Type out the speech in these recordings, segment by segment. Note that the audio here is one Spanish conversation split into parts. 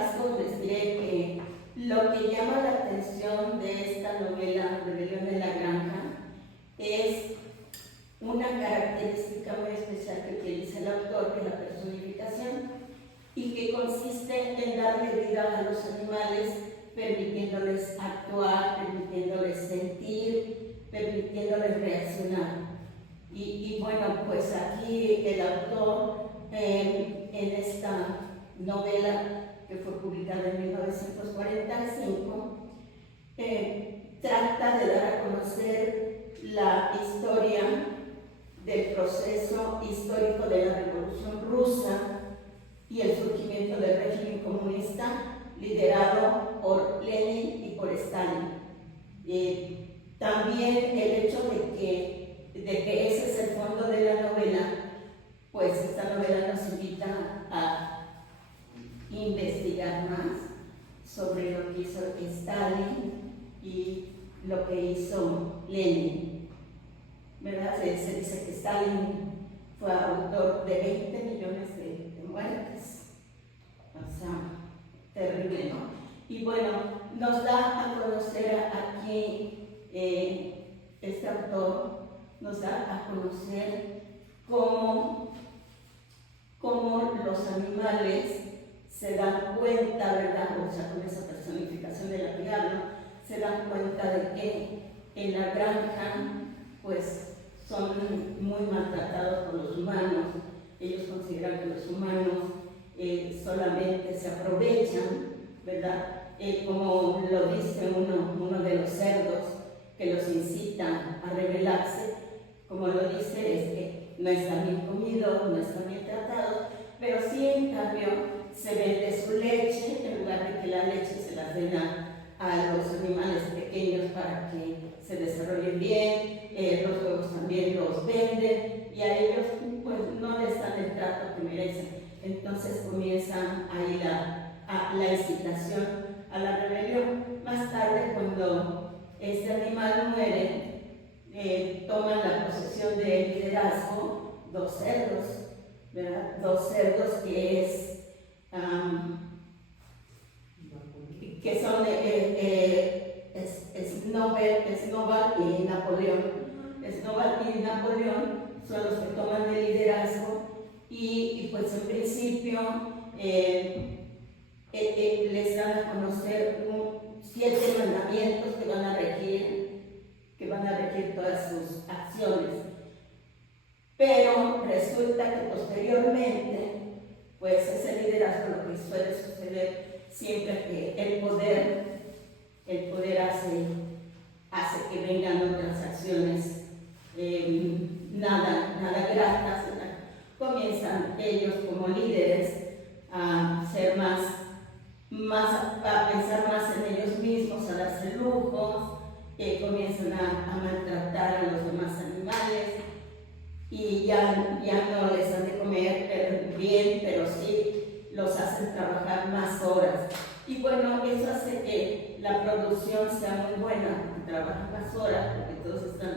rasgos les diré que lo que llama la atención de esta novela, Rebelión en la Granja, es una característica muy especial que utiliza el autor, que es la personificación, y que consiste en darle vida a los animales, permitiéndoles actuar, permitiéndoles sentir, permitiéndoles reaccionar. Y bueno, pues aquí el autor, en esta novela que fue publicada en 1945, trata de dar a conocer la historia del proceso histórico de la Revolución Rusa y el surgimiento del régimen comunista liderado por Lenin y por Stalin. También el hecho de que ese es el fondo de la novela, pues esta novela nos invita a investigar más sobre lo que hizo Stalin y lo que hizo Lenin, ¿verdad? Se dice que Stalin fue autor de 20 millones de muertes, o sea, terrible, ¿no? Y bueno, nos da a conocer aquí, este autor nos da a conocer cómo los animales se dan cuenta, ¿verdad? O sea, con esa personificación de la que hablo, se dan cuenta de que en la granja, pues, son muy maltratados por los humanos. Ellos consideran que los humanos solamente se aprovechan, ¿verdad? Como lo dice uno de los cerdos que los incita a rebelarse, como lo dice, es que no están bien comidos, no están bien tratados, pero sí, en cambio, se vende su leche, en lugar de que la leche se la den a los animales pequeños para que se desarrollen bien. Los huevos también los venden y a ellos pues no les dan el trato que merecen. Entonces comienza ahí la incitación a la rebelión. Más tarde, cuando este animal muere, toman la posesión del liderazgo dos cerdos, ¿verdad? Dos cerdos que son Snowball y Napoleón. Snowball y Napoleón son los que toman el liderazgo y pues en principio les dan a conocer 7 mandamientos que van a regir todas sus acciones. Pero resulta que posteriormente, pues ese liderazgo, lo que suele suceder siempre, que el poder hace que vengan otras acciones nada gratas, ¿verdad? Comienzan ellos como líderes a ser a pensar más en ellos mismos, a darse lujos, comienzan a maltratar a los demás animales y ya no les dan de comer bien, pero sí los hacen trabajar más horas. Y bueno, eso hace que la producción sea muy buena, porque trabajan más horas, porque todos están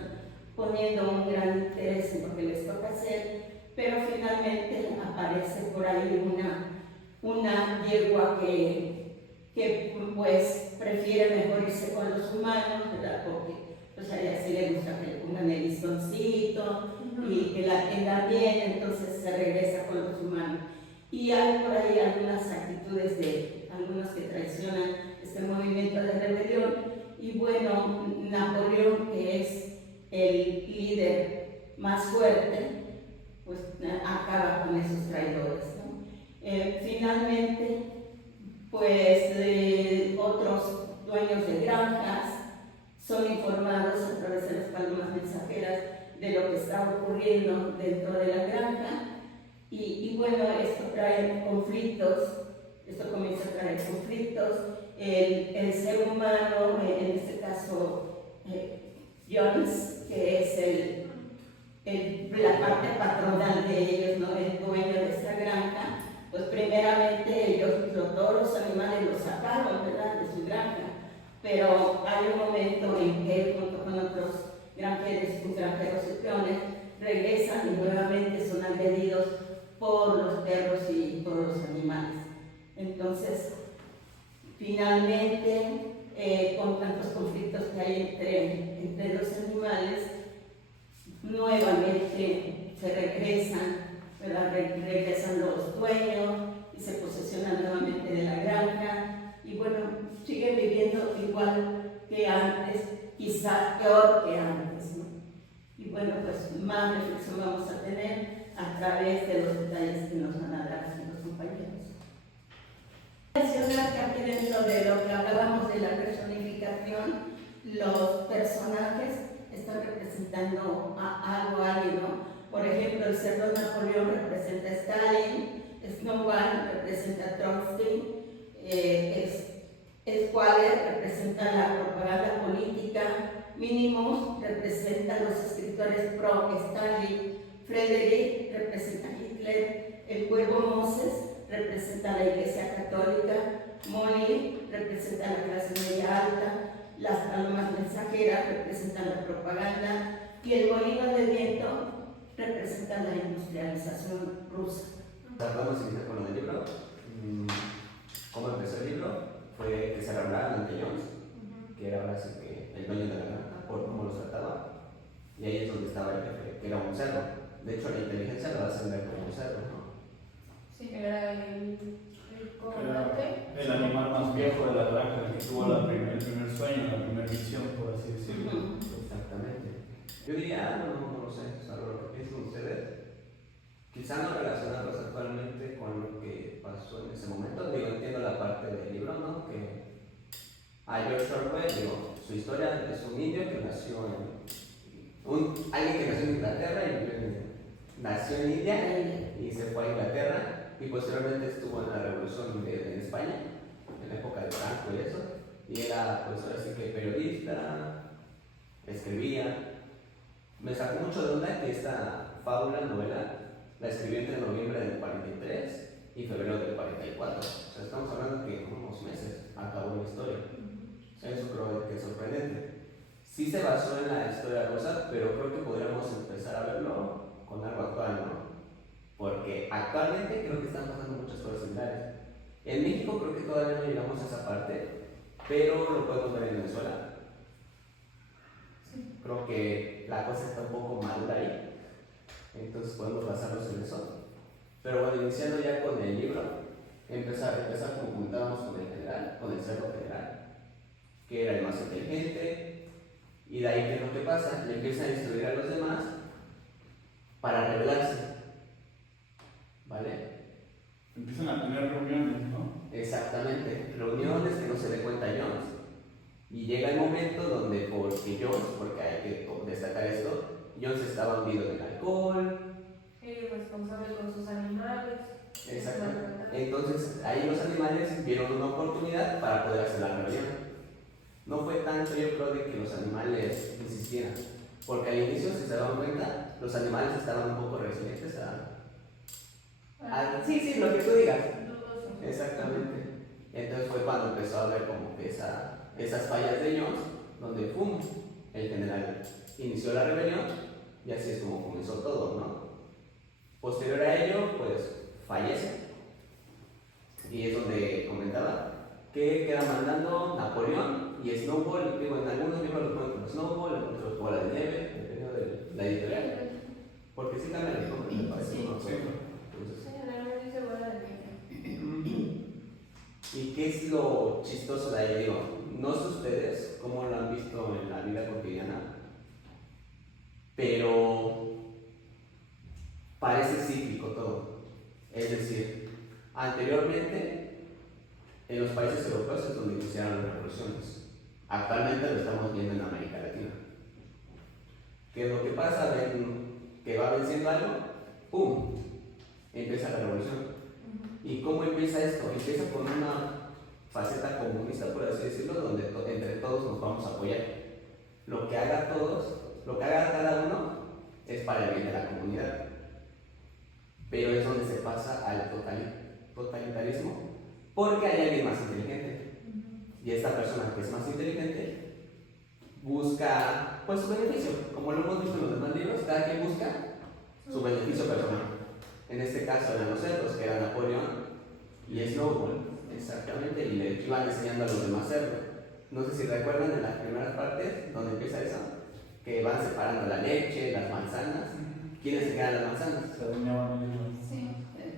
poniendo un gran interés en lo que les toca hacer, pero finalmente aparece por ahí una yegua que pues prefiere mejor irse con los humanos, ¿verdad? Porque pues a ella sí le gusta que le pongan el listoncito y que la atiendan bien, entonces se regresa con los humanos. Y hay por ahí algunas actitudes de algunos que traicionan este movimiento de rebelión. Y bueno, Napoleón, que es el líder más fuerte, pues acaba con esos traidores, ¿no? Finalmente, pues otros dueños de granjas son informados a través de las palomas mensajeras de lo que está ocurriendo dentro de la granja. Y bueno, esto trae conflictos, esto comienza a traer conflictos. El ser humano, en este caso Jones, que es la parte patronal de ellos, ¿no? El dueño de esta granja, pues primeramente todos los animales los sacaron, ¿verdad?, de su granja, pero hay un momento en que junto con otros granjeros y peones regresan y nuevamente son agredidos por los perros y por los animales. Entonces, finalmente, con tantos conflictos que hay entre los animales, nuevamente se regresan, ¿verdad? Regresan los dueños y se posesionan nuevamente de la granja y bueno, siguen viviendo igual que antes, quizá peor que antes, ¿no? Y bueno, pues más reflexión vamos a tener a través de los detalles que nos van a dar los compañeros. Mencionar también de lo que hablábamos de la personificación, los personajes están representando a algo árido. Por ejemplo, el cerdo Napoleón representa a Stalin, Snowball representa a Trotsky, Squaler representa la propaganda política, Minimus representa a los escritores pro-Stalin, Frederick representa a Hitler, el cuervo Moses representa a la Iglesia Católica, Molly representa a la clase media alta, las palomas mensajeras representan la propaganda y el molino de viento representa la industrialización rusa. Vamos a iniciar con lo del libro. ¿Cómo empezó el libro? Fue que se revelaron ante Jones, que era ahora sí que el dueño de la granja, por cómo los trataba. Y ahí es donde estaba el jefe, que era un cerdo. De hecho, la inteligencia lo hace ver como un cerdo, ¿no? Sí, era el comandante. El animal más viejo de la granja, que tuvo el primer sueño, la primera visión, por así decirlo. Exactamente. Yo diría, no lo sé, salvo lo que piensan ustedes, quizá no relacionarlos actualmente con lo que pasó en ese momento. Digo, entiendo la parte del libro, ¿no? Que a George Orwell, digo, su historia es un indio que nació alguien que nació en Inglaterra y nació en India y se fue a Inglaterra y posteriormente estuvo en la revolución en España, en la época de Franco y eso, y era pues ahora sí que periodista, escribía. Me sacó mucho de onda que esta fábula, novela, la escribió entre noviembre del 43 y febrero del 44. O sea, estamos hablando que en unos meses acabó la historia. Eso creo que es sorprendente. Sí se basó en la historia rusa, pero creo que podríamos empezar a verlo con algo actual, ¿no? Porque actualmente creo que están pasando muchas cosas similares. En México creo que todavía no llegamos a esa parte, pero lo podemos ver en Venezuela. Sí. Creo que la cosa está un poco madura ahí, entonces podemos basarnos en eso. Pero bueno, iniciando ya con el libro, empezar como comentábamos con el general, con el cerdo general, que era el más inteligente, y de ahí, ¿qué es lo que pasa? Le empiezan a instruir a los demás para rebelarse, ¿vale? Empiezan a tener reuniones, ¿no? Exactamente, reuniones que no se dé cuenta Jones. Y llega el momento donde, porque hay que destacar esto, Jones estaba hundido en el alcohol. Era irresponsable con sus animales. Exacto. Entonces, ahí los animales vieron una oportunidad para poder hacer la rebelión. No fue tanto, yo creo, de que los animales insistieran, porque al inicio, si se daban cuenta, los animales estaban un poco resilientes sí, lo que tú digas. Exactamente. Entonces fue cuando empezó a ver como que esas fallas de Jones, donde ¡pum! El general inició la rebelión y así es como comenzó todo, ¿no? Posterior a ello, pues fallece. Y es donde comentaba que queda mandando Napoleón y Snowball. Digo, en algunos libros lo ponen como Snowball, en otros Bola de Nieve, dependiendo de la editorial. Porque sí cambia el nombre, me parece. Sí. Entonces, generalmente dice Bola de Nieve. ¿y qué es lo chistoso de ahí? Digo, no sé ustedes cómo lo han visto en la vida cotidiana, pero parece cíclico todo. Es decir, anteriormente en los países europeos es donde iniciaron las revoluciones. Actualmente lo estamos viendo en América Latina. ¿Qué es lo que pasa? Ven que va venciendo algo, ¡pum! Empieza la revolución. ¿Y cómo empieza esto? Empieza con una faceta comunista, por así decirlo, donde entre todos nos vamos a apoyar. Lo que haga cada uno es para el bien de la comunidad. Pero es donde se pasa al totalitarismo, porque hay alguien más inteligente. Y esta persona que es más inteligente busca pues su beneficio. Como lo hemos visto en los demás libros, cada quien busca su beneficio personal. En este caso eran los cerdos, que era Napoleón y Snowball. Exactamente, y le iban enseñando a los demás cerdos. No sé si recuerdan en las primeras partes donde empieza eso, que van separando la leche, las manzanas. ¿Quiénes se quedan las manzanas? Se adueñaban ellos. Sí.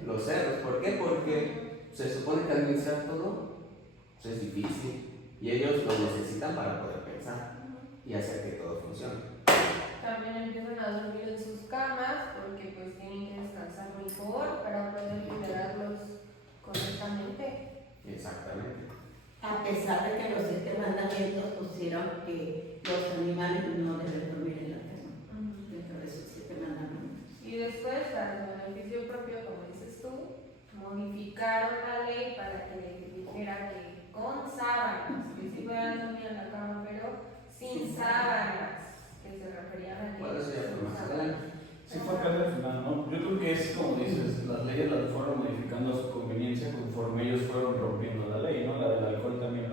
Los cerdos. ¿Por qué? Porque se supone que administrar todo pues, es difícil y ellos lo necesitan para poder pensar y hacer que todo funcione. También empiezan a dormir en sus camas porque pues tienen que descansar mejor para poder liberarlos correctamente. Exactamente. A pesar de que los 7 mandamientos pusieron que los animales no deben dormir en la cama, dentro de esos 7 mandamientos. Y después, para su beneficio propio, como dices tú, modificaron la ley para que dijera que con sábanas, que sí puedan dormir en la cama, pero sin sábanas, que se referían a que... Bueno, eso ya fue más adelante. Sí, fue acá al final, ¿no? Yo creo que es como dices, las leyes las fueron modificando a su conveniencia conforme ellos fueron rompiendo la ley, ¿no? La del alcohol también,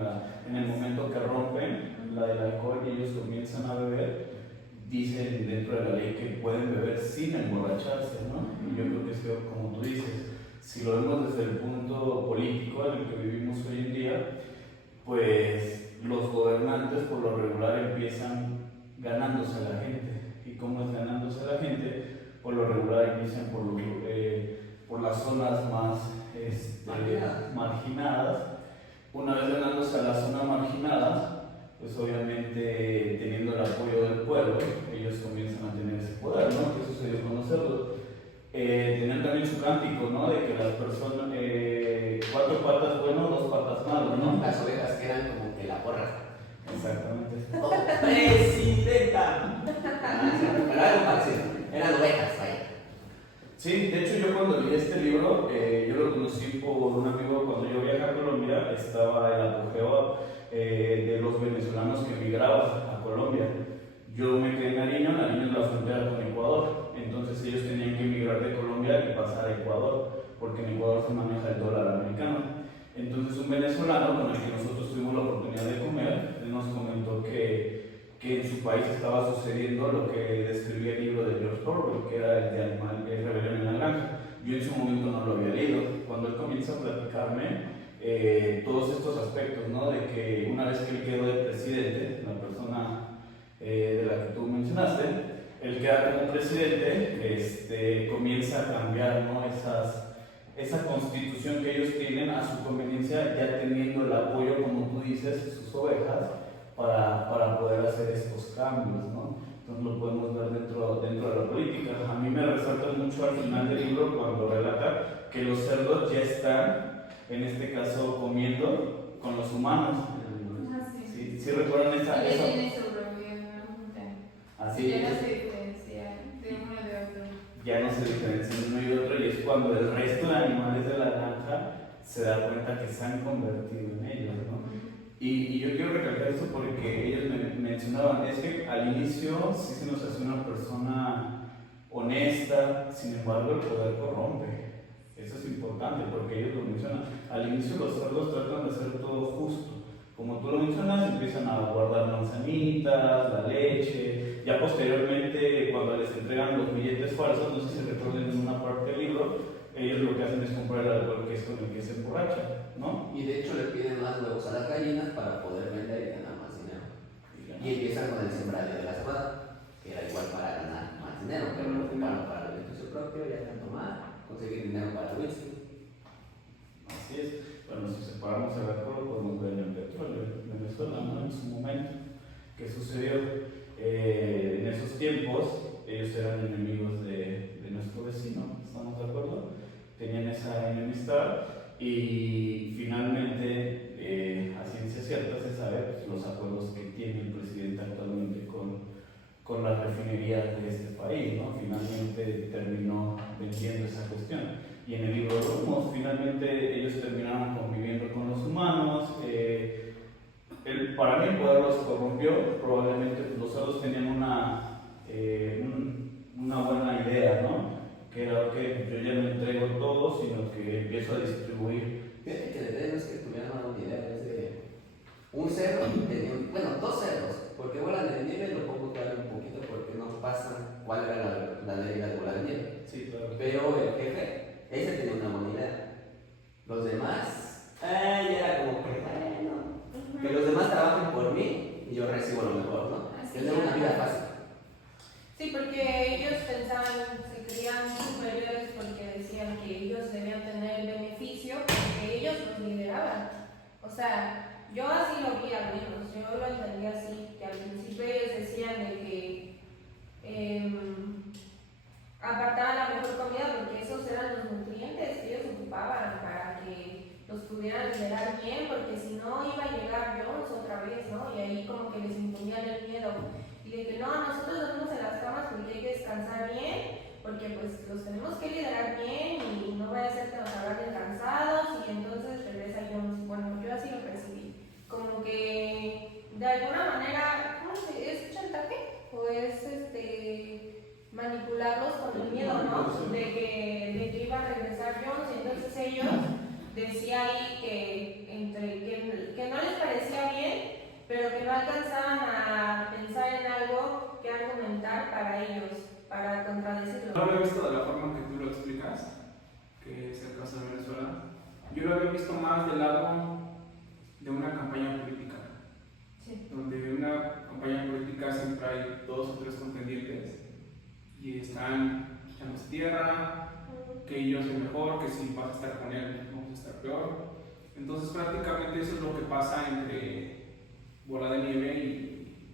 en el momento que rompen la del alcohol y ellos comienzan a beber, dicen dentro de la ley que pueden beber sin emborracharse, ¿no? Y yo creo que es que, como tú dices, si lo vemos desde el punto político en el que vivimos hoy en día, pues los gobernantes por lo regular empiezan ganándose a la gente. ¿Y cómo es ganándose a la gente? Por lo regular empiezan por las zonas más marginadas. Una vez ganándose a la zona marginada, pues obviamente teniendo el apoyo del pueblo, ellos comienzan a tener ese poder, ¿no? ¿Qué sucedió con los cerdos? Tenían también su cántico, ¿no? De que las personas, 4 patas bueno, 2 patas malo, ¿no? Las ovejas que eran como que la porra. Exactamente. ¡Oh, presidenta! Pero algo parecido. Eran ovejas, vaya. Sí, de hecho yo cuando leí este libro, yo lo conocí por un amigo cuando yo viajé a Colombia, estaba el apogeo de los venezolanos que migraban a Colombia. Yo me quedé en Nariño es la frontera con Ecuador, entonces ellos tenían que emigrar de Colombia y pasar a Ecuador, porque en Ecuador se maneja el dólar americano. Entonces un venezolano con el que nosotros tuvimos la oportunidad de comer, él nos comentó que en su país estaba sucediendo lo que describía el libro de George Orwell, que era el de Rebelión en la Granja. Yo en su momento no lo había leído. Cuando él comienza a platicarme todos estos aspectos, ¿no? De que una vez que él quedó de presidente, la persona de la que tú mencionaste, él queda como presidente, comienza a cambiar, ¿no? Esa constitución que ellos tienen a su conveniencia, ya teniendo el apoyo, como tú dices, de sus ovejas, para poder hacer estos cambios, ¿no? Entonces lo podemos ver dentro de la política. A mí me resalta mucho al final del libro cuando relata que los cerdos ya están, en este caso, comiendo con los humanos. ¿Sí recuerdan esa? Y ya tiene su propio, Así ya no es. se diferencia de uno y de otro. Ya no se diferencian uno y otro, y es cuando el resto de animales de la granja se da cuenta que se han convertido en ellos, ¿no? Y yo quiero recalcar esto porque ellos me mencionaban, es que al inicio sí se nos hace una persona honesta, sin embargo el poder corrompe. Eso es importante porque ellos lo mencionan. Al inicio los cerdos tratan de hacer todo justo. Como tú lo mencionas, empiezan a guardar manzanitas, la leche. Ya posteriormente, cuando les entregan los billetes falsos, no sé si recuerden en una parte del libro, ellos lo que hacen es comprar el alcohol que es con el que se emborrachan, ¿no? Y de hecho le piden más huevos a las gallinas para poder vender y ganar más dinero. Y empiezan con el sembradío de la cebada, que era igual para ganar más dinero, pero lo ocuparon para el beneficio propio, ya no tomar, conseguir dinero para el whisky. Así es. Bueno, si separamos el alcohol, podemos ver el petróleo en Venezuela, ¿no? En su momento. ¿Qué sucedió? En esos tiempos, ellos eran enemigos de nuestro vecino, ¿estamos de acuerdo? Tenían esa enemistad y finalmente, a ciencia cierta, se sabe pues, los acuerdos que tiene el presidente actualmente con las refinerías de este país, ¿no? Finalmente terminó vendiendo esa cuestión. Y en el libro de Rumos, finalmente ellos terminaron conviviendo con los humanos. Para mí el poder los corrompió, probablemente los cerdos tenían una buena idea, ¿no? Que era que yo ya no entrego todo, sino que empiezo a distribuir. Fíjate que de no es que tuvieran una idea, es de un cerdo tenía, bueno, 2 cerdos, porque bola de nieve lo pongo claro un poquito porque no pasan cuál era la ley de la bola de nieve. Sí, claro. Pero el jefe, ese tenía una buena idea. Los demás, sea, yo así lo vi al menos, yo lo entendí así, que al principio ellos decían de que apartaban la mejor comida porque esos eran los nutrientes que ellos ocupaban para que los pudieran liderar bien, porque si no iba a llegar Jones otra vez, ¿no? Y ahí como que les imponían el miedo. Y de que no, nosotros dormimos en las camas porque hay que descansar bien, porque pues los tenemos que liderar bien y no vaya a ser que nos agarren cansados y entonces regresa Jones. Bueno, yo así lo percibí. Como que de alguna manera, ¿cómo se dice? ¿Es chantaje? ¿O es manipularlos con el miedo, ¿no? De que iba a regresar Jones y entonces ellos decía ahí que no les parecía bien, pero que no alcanzaban a pensar en algo que argumentar para ellos, para contradecirlo. No lo he visto de la forma que tú lo explicas, que es el caso de Venezuela. Yo lo había visto más del lado de una campaña política, Sí. donde en una campaña política siempre hay 2 o 3 contendientes y están echándose tierra, que yo soy mejor, que si vas a estar con él vamos a estar peor. Entonces prácticamente eso es lo que pasa entre Bola de Nieve y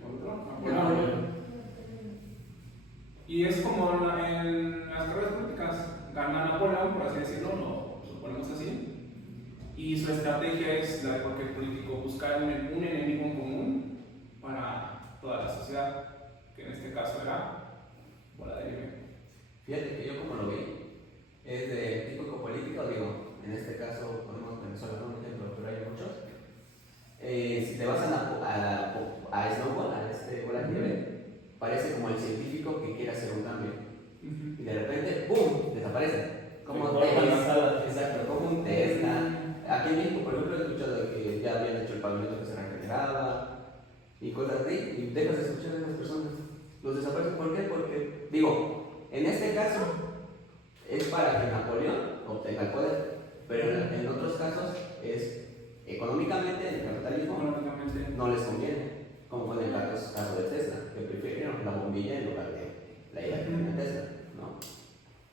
Napoleón. Y es como en las carreras políticas, gana Napoleón, por así decirlo, lo ponemos así, y su estrategia es la de cualquier político, buscar un enemigo en común para toda la sociedad, que en este caso era Bola de Nieve. Fíjate que yo como lo vi, es de tipo político, digo, en este caso ponemos Venezuela como un ejemplo, pero hay muchos. Si te vas a Snowball, a este Bola de Nieve, parece como el científico que quiere hacer un cambio. Y de repente, ¡pum!, desaparece. Como Tesla, exacto, como un Tesla. Aquí en México, por ejemplo, he escuchado de que ya habían hecho el pavimento que se regeneraba y cosas así, y dejas de escuchar a esas personas. Los desaparecen, ¿por qué? Porque, digo, en este caso es para que Napoleón obtenga el poder, pero en otros casos es económicamente, en el capitalismo, no les conviene, como fue en el caso de Tesla, que prefirieron la bombilla en lugar de la idea que tiene Tesla, ¿no?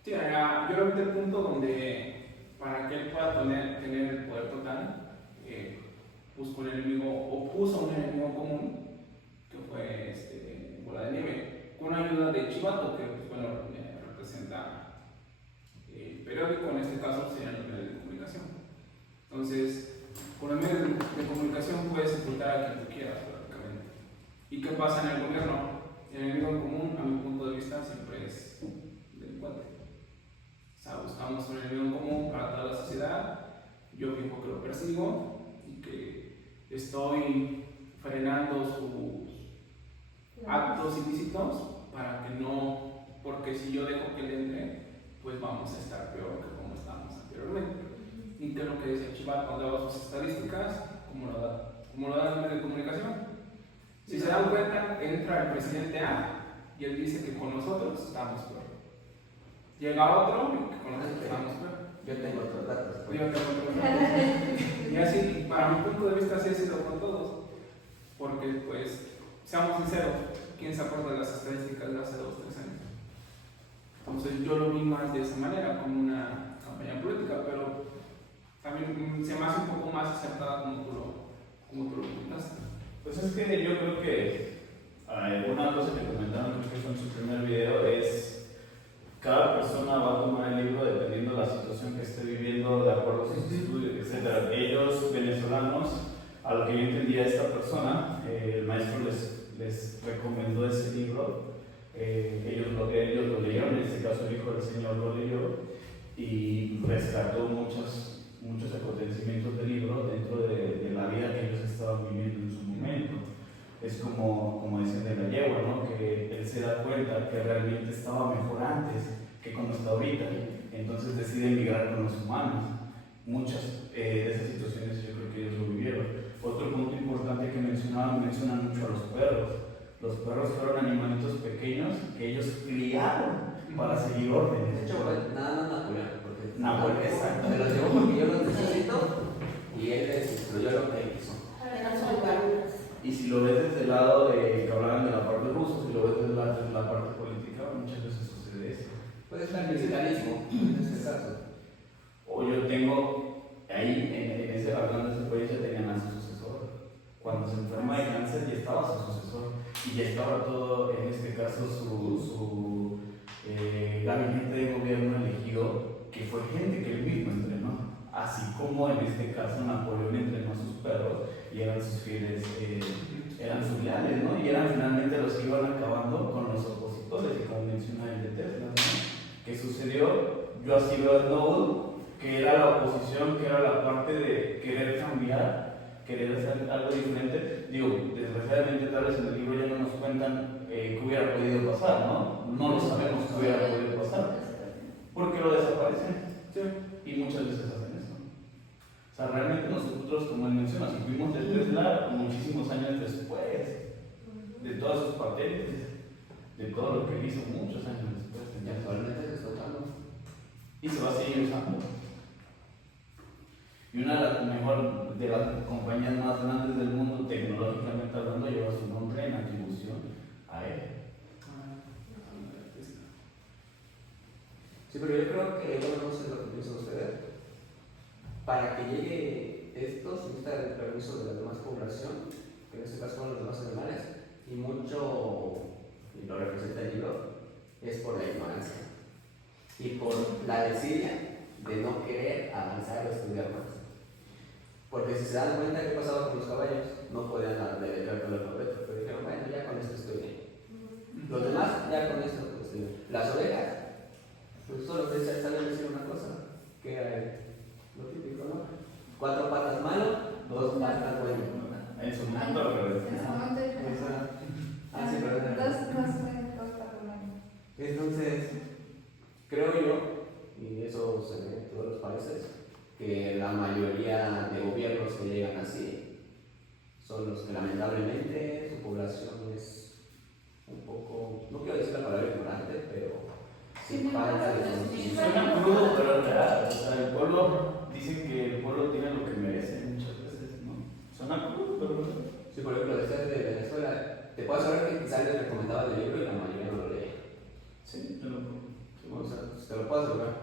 Sí, yo lo vi del punto donde para que él pueda tener el poder total, buscó un enemigo, o puso un enemigo común, que fue Bola de Nieve, con ayuda de Chivato, que pues, bueno, representa el periódico, en este caso sería el medio de comunicación. Entonces, con el medio de comunicación puedes sepultar a quien tú quieras, prácticamente. ¿Y qué pasa en el gobierno? El enemigo en común, a mi punto de vista, siempre es delincuente. O sea, buscamos un enemigo en común para toda la sociedad. Yo mismo que lo persigo y que estoy frenando sus actos ilícitos para que no, porque si yo dejo que él entre, pues vamos a estar peor que como estábamos anteriormente. Y que es lo que dice Chivat cuando daba sus estadísticas, como lo da el medio de comunicación. Si se dan cuenta, entra el presidente A y él dice que con nosotros estamos peor. Llega otro y que con nosotros estamos peor. Yo tengo otros datos. Yo tengo otros datos. Y así, para mi punto de vista, así ha sido con todos. Porque, pues, seamos sinceros, ¿quién se acuerda de las estadísticas de hace 2 o 3 años? Entonces, yo lo vi más de esa manera, como una campaña política, pero también se me hace un poco más acertada como tú lo comentaste. Pues es que yo creo que una cosa que comentaron, creo que fue en su primer video, es cada persona va a tomar el libro dependiendo de la situación que esté viviendo, de acuerdo a sus estudios, etc. Ellos, venezolanos, a lo que yo entendía esta persona, el maestro les recomendó ese libro, ellos lo leyeron, en este caso el hijo del señor lo leyó y rescató muchos acontecimientos del libro dentro de la vida que ellos estaban viviendo en su momento. Es como decían de la yegua, ¿no? Que él se da cuenta que realmente estaba mejor antes que como está ahorita, entonces decide emigrar con los humanos. Muchas de esas situaciones yo creo que ellos lo vivieron. Otro punto importante que mencionan mucho a los perros. Los perros fueron animalitos pequeños que ellos criaron para seguir órdenes. De hecho, nada más Napoleón, porque Napoleón, exacto. se los llevó porque yo los necesito y él les instruyó lo que hizo. Eran soldados. Y si lo ves desde el lado de que hablaban de la parte rusa, si lo ves desde la parte política, muchas veces sucede eso. Puede estar el militarismo en este caso. O yo tengo ahí, hablando de este país, y ya estaba todo, en este caso, su gabinete de gobierno elegido, que fue gente que él mismo entrenó, así como en este caso Napoleón entrenó a sus perros y eran sus fieles, eran sus leales, ¿no? Y eran finalmente los que iban acabando con los opositores, y como menciona el de Tesla, ¿no? ¿Qué sucedió? Yo así veo a Snowden, que era la oposición, que era la parte de querer cambiar, querer hacer algo diferente. Digo, desgraciadamente tal vez en el libro ya no nos cuentan qué hubiera podido pasar, ¿no? No lo sabemos qué hubiera podido pasar, porque lo desaparecen. Sí. Y muchas veces hacen eso. O sea, realmente nosotros, como él menciona, supimos de Tesla muchísimos años después, de todas sus patentes, de todo lo que él hizo muchos años después. Y actualmente se está usando. Y se va a seguir usando. Y una de las compañías más grandes del mundo, tecnológicamente hablando, lleva su nombre en atribución a él. Sí, pero yo creo que, bueno, no sé lo que piensan ustedes, para que llegue esto se necesita el permiso de la demás población, que en este caso son los demás animales, y mucho, y lo representa el libro, es por la ignorancia y por la desidia de no querer avanzar o estudiar más. Porque si se dan cuenta qué pasaba con los caballos, no podían deletrear todo el alfabeto, pero dijeron, bueno, ya con esto estoy bien. Los demás, ya con esto estoy bien. Las ovejas, pues solo saben decir una cosa, que era lo típico, ¿no? 4 patas malo, 2 patas bueno. En su momento al revés. Sí, pero entonces, creo yo, y eso se ve en todos los países, que la mayoría de gobiernos que llegan así son los que lamentablemente su población es un poco, no quiero decir la palabra ignorante, pero sí falta de conocimiento. Suena crudo, pero es real. O sea, el pueblo, dicen que el pueblo tiene lo que merece muchas veces, ¿no? Suena crudo, pero es real. Sí, por ejemplo, desde de Venezuela, te puedo asegurar que quizás les recomendaba el libro y la mayoría no lo leía. Sí, te lo puedo. O sea, te lo puedo asegurar.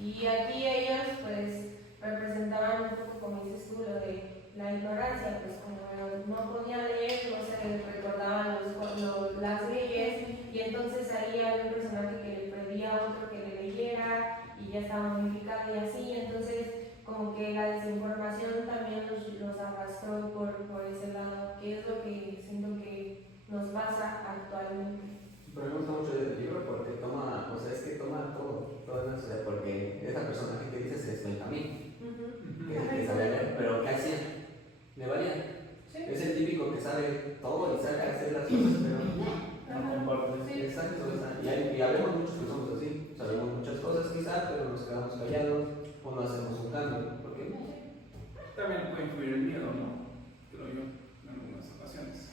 Y aquí ellos pues representaban un poco, como dices tú, lo de la ignorancia, pues como no podía leer, no se recordaban las leyes, y entonces ahí había un personaje que le pedía a otro que le leyera y ya estaba modificado y así, entonces como que la desinformación también los arrastró por ese lado, que es lo que siento que nos pasa actualmente. Pero me gusta mucho el libro porque toma, o sea, es que toma todo en eso, porque esa personaje que dices es Benjamín, que sabe leer, pero ¿qué hacía? Le valía. Sí. Es el típico que sabe todo y sabe hacer las cosas, pero No compartes. Sí. exacto, y habemos muchos que somos así, sabemos muchas cosas quizás, pero nos quedamos callados o no hacemos un cambio, ¿por qué? También puede influir el miedo, ¿no? Creo yo, en algunas ocasiones.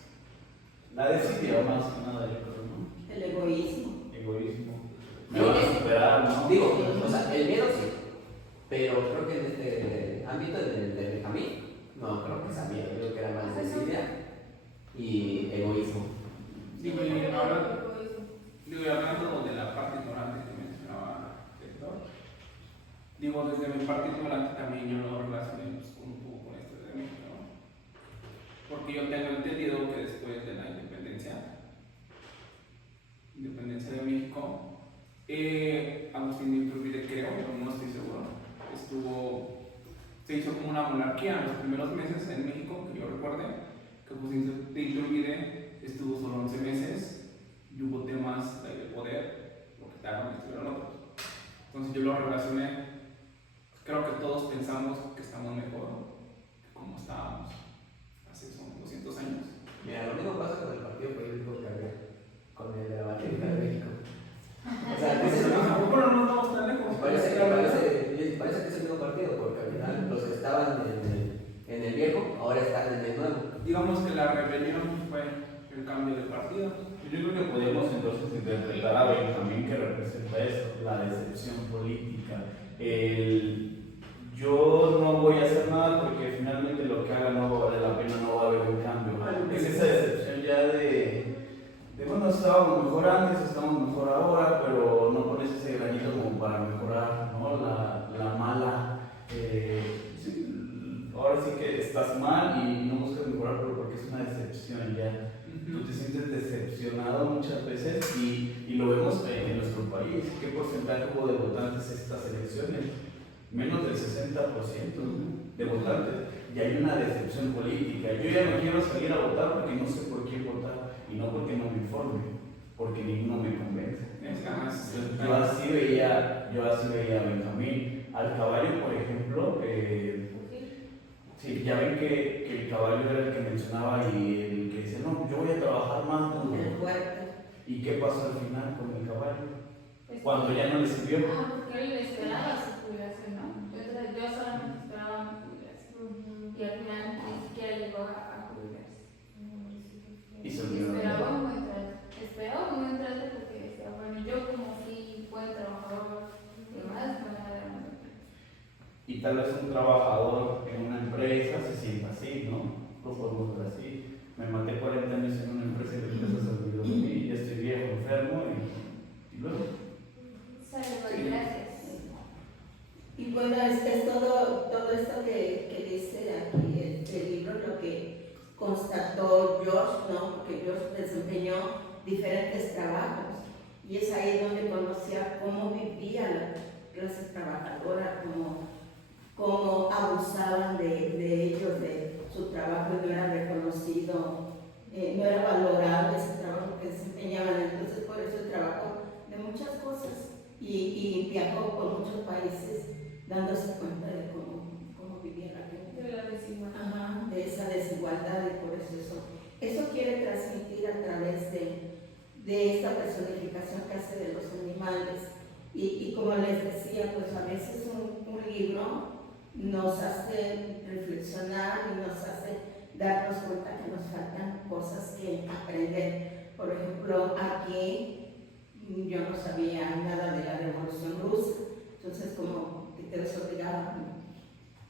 La desidia más que nada, yo creo, ¿no? El egoísmo. Egoísmo. Me van a superar, ¿no? Digo, o sea, el miedo sí, pero creo que en este ámbito del Benjamín, no creo que sea miedo, creo que era más desidia y egoísmo. Digo, y hablando de la parte ignorante que mencionaba Héctor, digo, desde mi parte ignorante también yo lo relacioné pues, un poco con esto de México, ¿no? Porque yo tengo entendido que después de la independencia de México, Agustín de Iturbide, creo, pero no estoy seguro, se hizo como una monarquía en los primeros meses en México, que yo recuerde, que Agustín de Iturbide estuvo solo 11 meses y hubo temas de poder, lo quitaron y estuvieron otros. Entonces yo lo relacioné, creo que todos pensamos que estamos mejor que como estábamos hace 200 años. Mira, lo mismo pasa con el partido político que había, con el de la Banderita de México. O sea, Tampoco no nos vamos tan lejos. parece que es el mismo partido, porque al final los que estaban en el viejo ahora están en el nuevo. Digamos que la rebelión fue el cambio de partido. Yo creo que podríamos entonces interpretar a Benjamín que representa eso, la decepción política. Yo no voy a hacer nada porque finalmente lo que haga no va a valer la pena, no va a haber un cambio. Es esa decepción ya de bueno, estábamos mejor antes, estamos mejor ahora, pero no pones ese granito como para mejorar, ¿no? La mala. Sí, ahora sí que estás mal y no buscas mejorar, pero porque es una decepción ya. Tú te sientes decepcionado muchas veces y lo vemos en nuestro país. ¿Qué porcentaje hubo de votantes en estas elecciones? Menos del 60% de votantes. Y hay una decepción política. Yo ya no quiero salir a votar porque no sé por quién votar y no porque no me informe, porque ninguno me convence. Entonces, yo así veía a Benjamín. Al caballo, por ejemplo, sí, ya ven que el caballo era el que mencionaba y el que dice, no, yo voy a trabajar más duro. El fuerte. ¿Y qué pasó al final con el caballo? Pues, Cuando ya no le sirvió. Porque él esperaba su jubilación, ¿no? Yo solamente esperaba mi jubilación. Y al final ni siquiera llegó a jubilarse. Y se olvidó. Esperaba un buen trato porque decía, bueno, yo como fui buen trabajador y demás, me van a dar un buen trato. Y tal vez un trabajador en una empresa se sienta así, ¿no? Lo podemos ver así. Me maté 40 años en una empresa y la empresa se olvidó de mí, ya estoy viejo, enfermo y luego. Saludos, gracias. Y bueno, es todo esto que dice aquí el libro, lo que constató George, ¿no? Porque George desempeñó diferentes trabajos y es ahí donde conocía cómo vivía la clase trabajadora, cómo abusaban de ellos, de su trabajo, y no era reconocido, no era valorado ese trabajo que desempeñaban. Entonces, por eso el trabajo de muchas cosas y viajó por muchos países dándose cuenta de cómo vivía la gente. De la desigualdad. Ajá, de esa desigualdad, y por eso quiere transmitir a través de esta personificación que hace de los animales. Y como les decía, pues a veces un libro nos hace reflexionar y nos hace darnos cuenta que nos faltan cosas que aprender. Por ejemplo, aquí yo no sabía nada de la Revolución Rusa, entonces como que te desobligaba,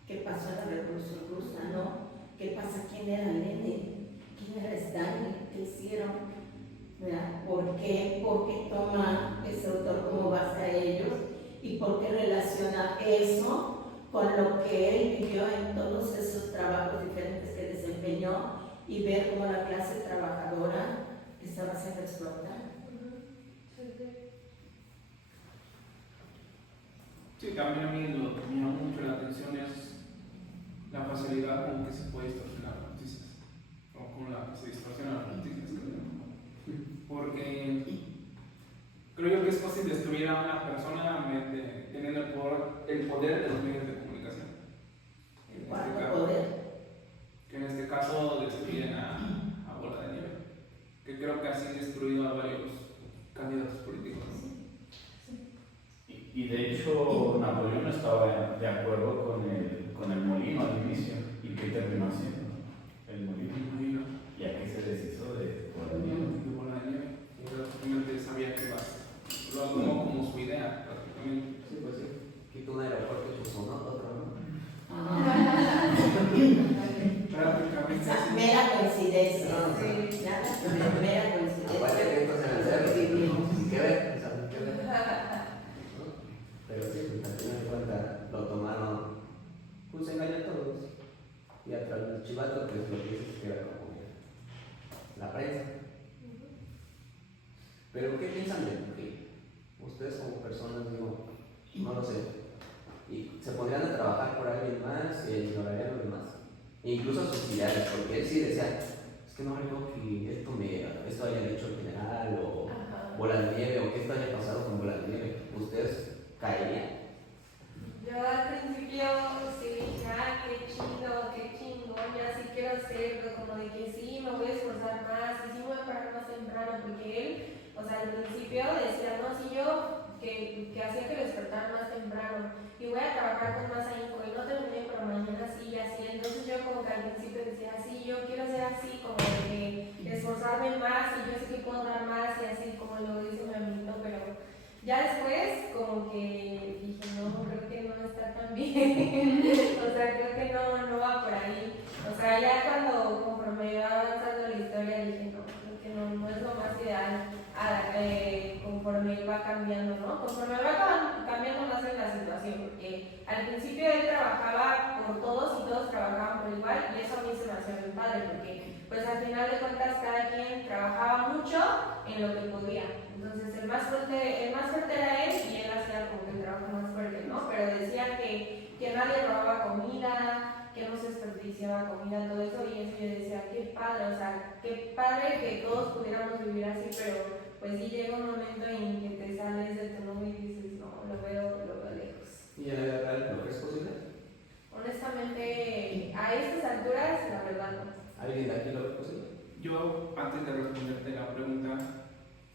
¿qué pasó en la Revolución Rusa? ¿No? ¿Qué pasa? ¿Quién era Lenin? ¿Quién era Stalin? ¿Qué hicieron? ¿Verdad? ¿Por qué toma ese autor como base a ellos? ¿Y por qué relaciona eso con lo que él vivió en todos esos trabajos diferentes que desempeñó, y ver cómo la clase trabajadora estaba siendo explotada? Sí, también a mí lo que me llama mucho la atención es la facilidad con que se puede distorsionar las noticias, o con la que se distorsionan las noticias, porque creo yo que es fácil destruir a una persona teniendo el poder de los medios de comunicación. Que en este caso destruyen a Bola de Nieve, que creo que así han destruido a varios candidatos políticos. Y de hecho, Napoleón no estaba de acuerdo con el molino al inicio. ¿Y qué terminó haciendo? El molino. ¿Y a qué se deshizo de Bola de Nieve? Bola de Nieve. Yo prácticamente sabía que lo tomó como su idea, prácticamente. Sí, pues sí. Quito un aeropuerto y puso otro, ¿no? Prácticamente. Mera coincidencia. Sí. Nada, mera coincidencia. Aparte que entonces en el cerro vivimos. ¿Qué ver? O sea, ¿qué ver? Pero sí, pues al final de cuentas lo tomaron, pues engañó a todos. Y a través del chivato, pues lo que dices que era como la prensa. Pero ¿qué piensan de que ustedes como personas, digo, no lo sé, y se pondrían a trabajar por alguien más y ignorarían a los demás? E incluso a sus ideales, porque él sí decía, es que no recuerdo que esto haya dicho el general o Bola de Nieve, o que esto haya pasado con Bola de Nieve. ¿Ustedes caerían? Yo al principio sí dije, qué chido, qué chingón, ya sí quiero hacerlo, como de que sí, me voy a esforzar más, y sí me voy a parar más temprano, porque él, o sea, al principio decía, no, si yo, que hacía que despertar más temprano, y voy a trabajar con más ahínco, y no terminé, pero mañana sí, y así. Entonces yo como que al principio decía, sí, yo quiero ser así, como de que esforzarme más, y yo sé que puedo dar más, y así como lo dice mi amiguito, pero ya después como que dije, no, creo que no está tan bien, o sea, creo que no va por ahí. O sea, ya conforme iba avanzando la historia dije, no, creo que no es lo más ideal, conforme va cambiando, ¿no? Conforme va cambiando más en la situación, porque al principio él trabajaba por todos y todos trabajaban por igual, y eso a mí se me hacía muy padre, porque pues al final de cuentas cada quien trabajaba mucho en lo que podía. Entonces el más fuerte era él y él hacía como que el trabajo más fuerte, ¿no? Pero decía que nadie robaba comida, que no se desperdiciaba comida, todo eso, y eso yo decía, qué padre, o sea, qué padre que todos pudiéramos vivir así, pero pues sí llega un momento en que te sales de tu nube y dices, no, lo veo lejos. ¿Y en la vida real lo que es posible? Honestamente, a estas alturas, la verdad no. ¿Alguien de aquí lo ve posible? Yo, antes de responderte la pregunta,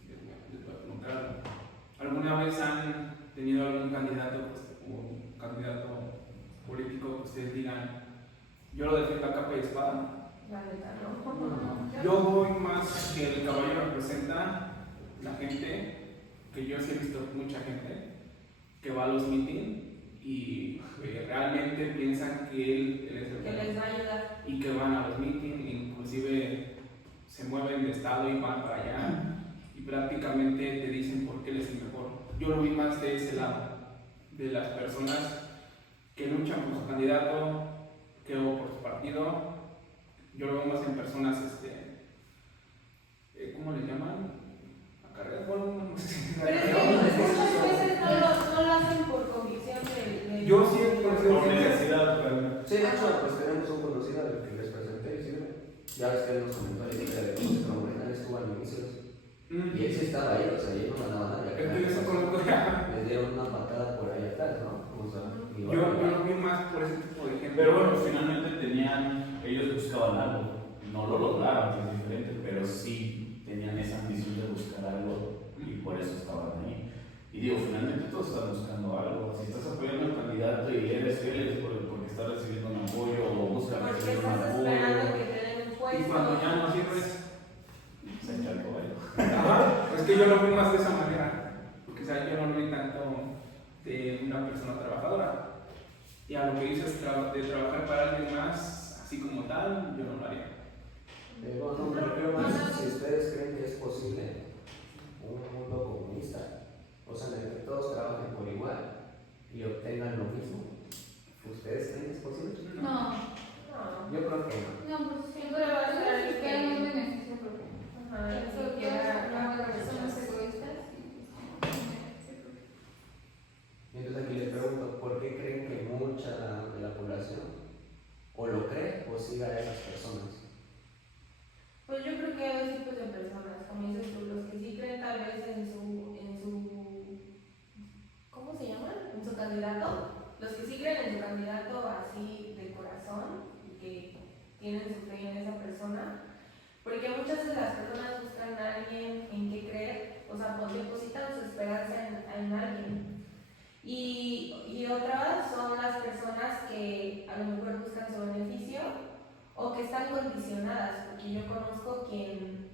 les voy a preguntar algo. ¿Alguna vez han tenido algún candidato, un candidato político que ustedes digan, yo lo defiendo a capa y espada? La neta, no. Yo voy más que el caballero representa la gente, que yo sí he visto mucha gente que va a los meetings y realmente piensan que él es el Que les va a ayudar. y que van a los meetings, inclusive se mueven de estado y van para allá y prácticamente te dicen por qué él es el mejor. Yo lo vi más de ese lado, de las personas que luchan por su candidato, que o por su partido. Yo lo veo más en personas, ¿cómo le llaman? Acarreadas, bueno, no sé si Pero es que muchas veces no lo hacen por convicción de Yo sí, Por necesidad, pero... Sí, de hecho, pues tenemos un conocido al que les presenté, ¿sí? Ya ves que él nos comentó ahí que nuestro Morena estuvo al inicio. Y él sí estaba ahí, o sea, él no ganaba nada. Entonces, eso conozco ya. Les dieron una patada por ahí atrás, ¿no? O sea, Yo lo vi más por ese tipo de gente. Pero bueno, finalmente ellos buscaban algo, no lo lograron, que es diferente, pero sí tenían esa ambición de buscar algo y por eso estaban ahí. Y digo, finalmente todos están buscando algo. Si estás apoyando al candidato y eres fiel es porque estás recibiendo un apoyo o buscas porque recibir un estás esperando apoyo. que te den un Y puesto. cuando ya no sirves, Se echa el caballo. ajá, es que yo lo veo más de esa manera, porque o sea, yo no lo vi tanto de una persona trabajadora. Y a lo que dices de trabajar para alguien más, así como tal, yo no lo haría. Pero no me refiero más si ustedes creen que es posible un mundo comunista, o sea, en el que todos trabajen por igual y obtengan lo mismo. ¿Ustedes creen que es posible? No, No. Yo creo que no. no, pues siempre va a ser que hay un beneficio propio. Ajá, Eso ni que siquiera las personas egoístas Y entonces aquí les pregunto, ¿por qué creen que mucha de la población o lo cree o siga a esas personas? Pues yo creo que hay dos tipos de personas, como dices tú, los que sí creen tal vez en su ¿cómo se llama? En su candidato, los que sí creen en su candidato así de corazón y que tienen su fe en esa persona, porque muchas de las personas buscan a alguien en que creer, o sea, pues depositan su esperanza en alguien. Y otras son las personas que a lo mejor buscan su beneficio o que están condicionadas, porque yo conozco quien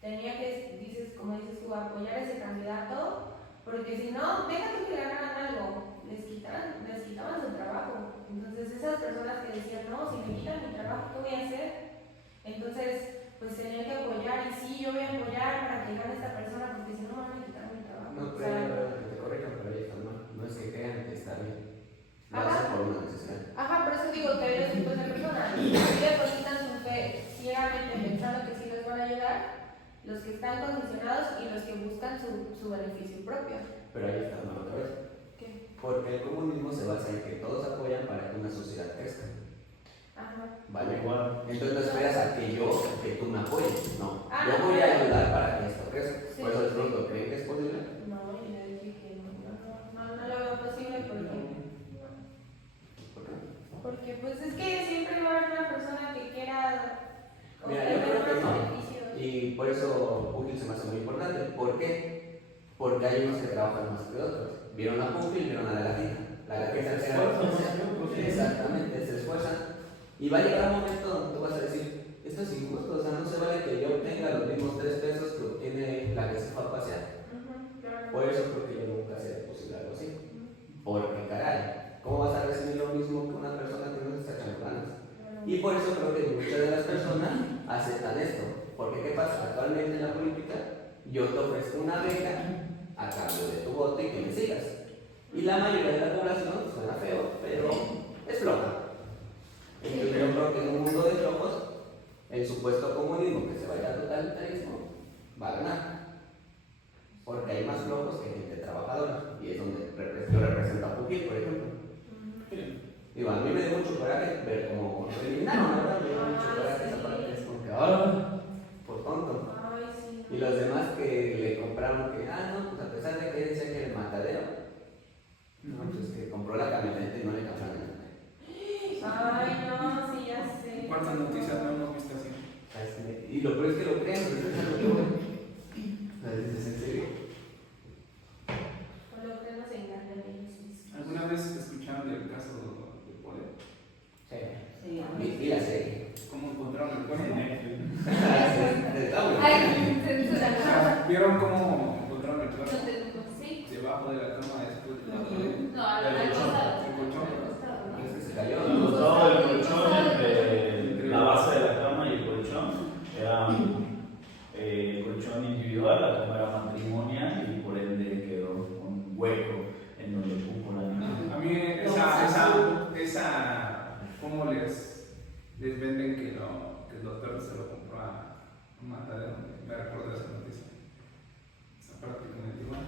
tenía que, como dices tú, apoyar a ese candidato, porque si no, déjate que le ganaran algo, les quitaban su trabajo. Entonces esas personas que decían, no, si me quitan mi trabajo, ¿qué voy a hacer? Entonces, pues tenían que apoyar, y sí, yo voy a apoyar para que gane esta persona, porque si no me van a quitar mi trabajo. No O creen, sea, que te corrijan, pero ahí está mal. No es que crean que está bien. Lo Ajá. hacen por una necesidad. ajá, por eso digo que hay dos tipos de personas. Los que depositan su fe ciegamente pensando que sí les van a ayudar, los que están condicionados y los que buscan su beneficio propio. Pero ahí está mal otra vez. ¿Qué? Porque el comunismo se basa en que todos apoyan para que una sociedad crezca. Ajá. ¿Vale? Igual. Entonces no esperas a que tú me apoyes. No. Ah, Yo no. voy a ayudar para que esto crezca. Sí. Por eso les pregunto, ¿creen que es posible? No, yo dije que no lo veo posible ¿Por qué no? porque pues es que siempre va a haber una persona que quiera Mira, yo creo que obtener no. más beneficios. Y por eso Púgil se me hace muy importante. ¿Por qué? Porque hay unos que trabajan más que otros. Vieron a Púgil, vieron a la gatita. La gatita Se se esfuerzan, ¿no? exactamente, se esfuerzan. Y va a llegar un momento donde tú vas a decir, esto es injusto, o sea, no se vale que yo obtenga los mismos 3 pesos que obtiene la que se fue a pasear. Ujú, claro. Por eso creo que yo nunca seré posible algo así. Porque caray, ¿cómo vas a recibir lo mismo que una persona que no se está echando ganas? Y por eso creo que muchas de las personas aceptan esto. Porque ¿qué pasa? Actualmente en la política yo te ofrezco una beca a cambio de tu voto y que me sigas. Y la mayoría de la población, suena feo, pero es floja. Entonces yo creo que en un mundo de flojos, el supuesto comunismo que se vaya al totalitarismo va a ganar. Porque hay más flojos que gente trabajadora. Y es donde yo represento a Puquil, por ejemplo. Digo, a mí me dio mucho coraje ver cómo lo eliminaron, ¿verdad? Me dio mucho coraje esa parte. Es como que, por tonto. Ay, sí. Y los demás que le compraron, que, no, pues a pesar de que decía que era el matadero, no, pues que compró la camioneta y no le cambiaron nada. Ay, no, sí, ya sé. ¿Cuántas noticias no hemos visto así? Y lo peor es que lo creen, pues es lo que voy. ¿Es en serio? Con lo que nos engañan ellos mismos. ¿Alguna vez escucharon del caso de Pole? Sí. Sí, Y la serie. ¿Cómo encontraron el cuerpo? Está bueno. Ay, O censura. sea, ¿vieron cómo encontraron el No cuerpo? tenemos, sí. Debajo de la cama después de la No, al costado. El colchón. Es que se cayó. Al costado del colchón, entre la base de la cama y el colchón, era el colchón individual, la cama era matrimonial y por ende quedó un hueco en donde cupo la niña. A mí esa ¿cómo les venden que el doctor se lo compró a un matadero? Me recuerdo esa noticia. Esa parte con el diván.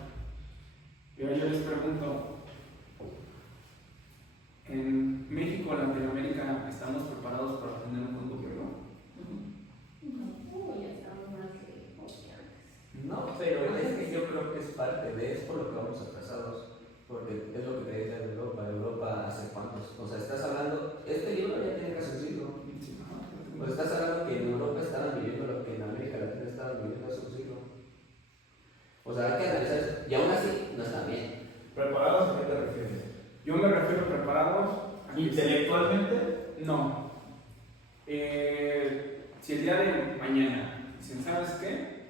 Y ahora yo les pregunto, ¿en México o Latinoamérica estamos preparados para tener un mundo peor? Uy, ya estamos más que antes. No, pero es que yo creo que es parte de, es por lo que vamos atrasados. Porque es lo que te decía de Europa. Europa hace cuántos. O sea, estás hablando, este libro ya tiene casi un siglo. O sea, estás hablando que en Europa estaban viviendo lo que en América Latina estaban viviendo hace un siglo. O sea, hay que analizar eso. Y aún así, no están bien. ¿Preparados a qué te refieres? Yo me refiero preparados a que ¿Intelectualmente? no. Si el día de mañana dicen, ¿sabes qué?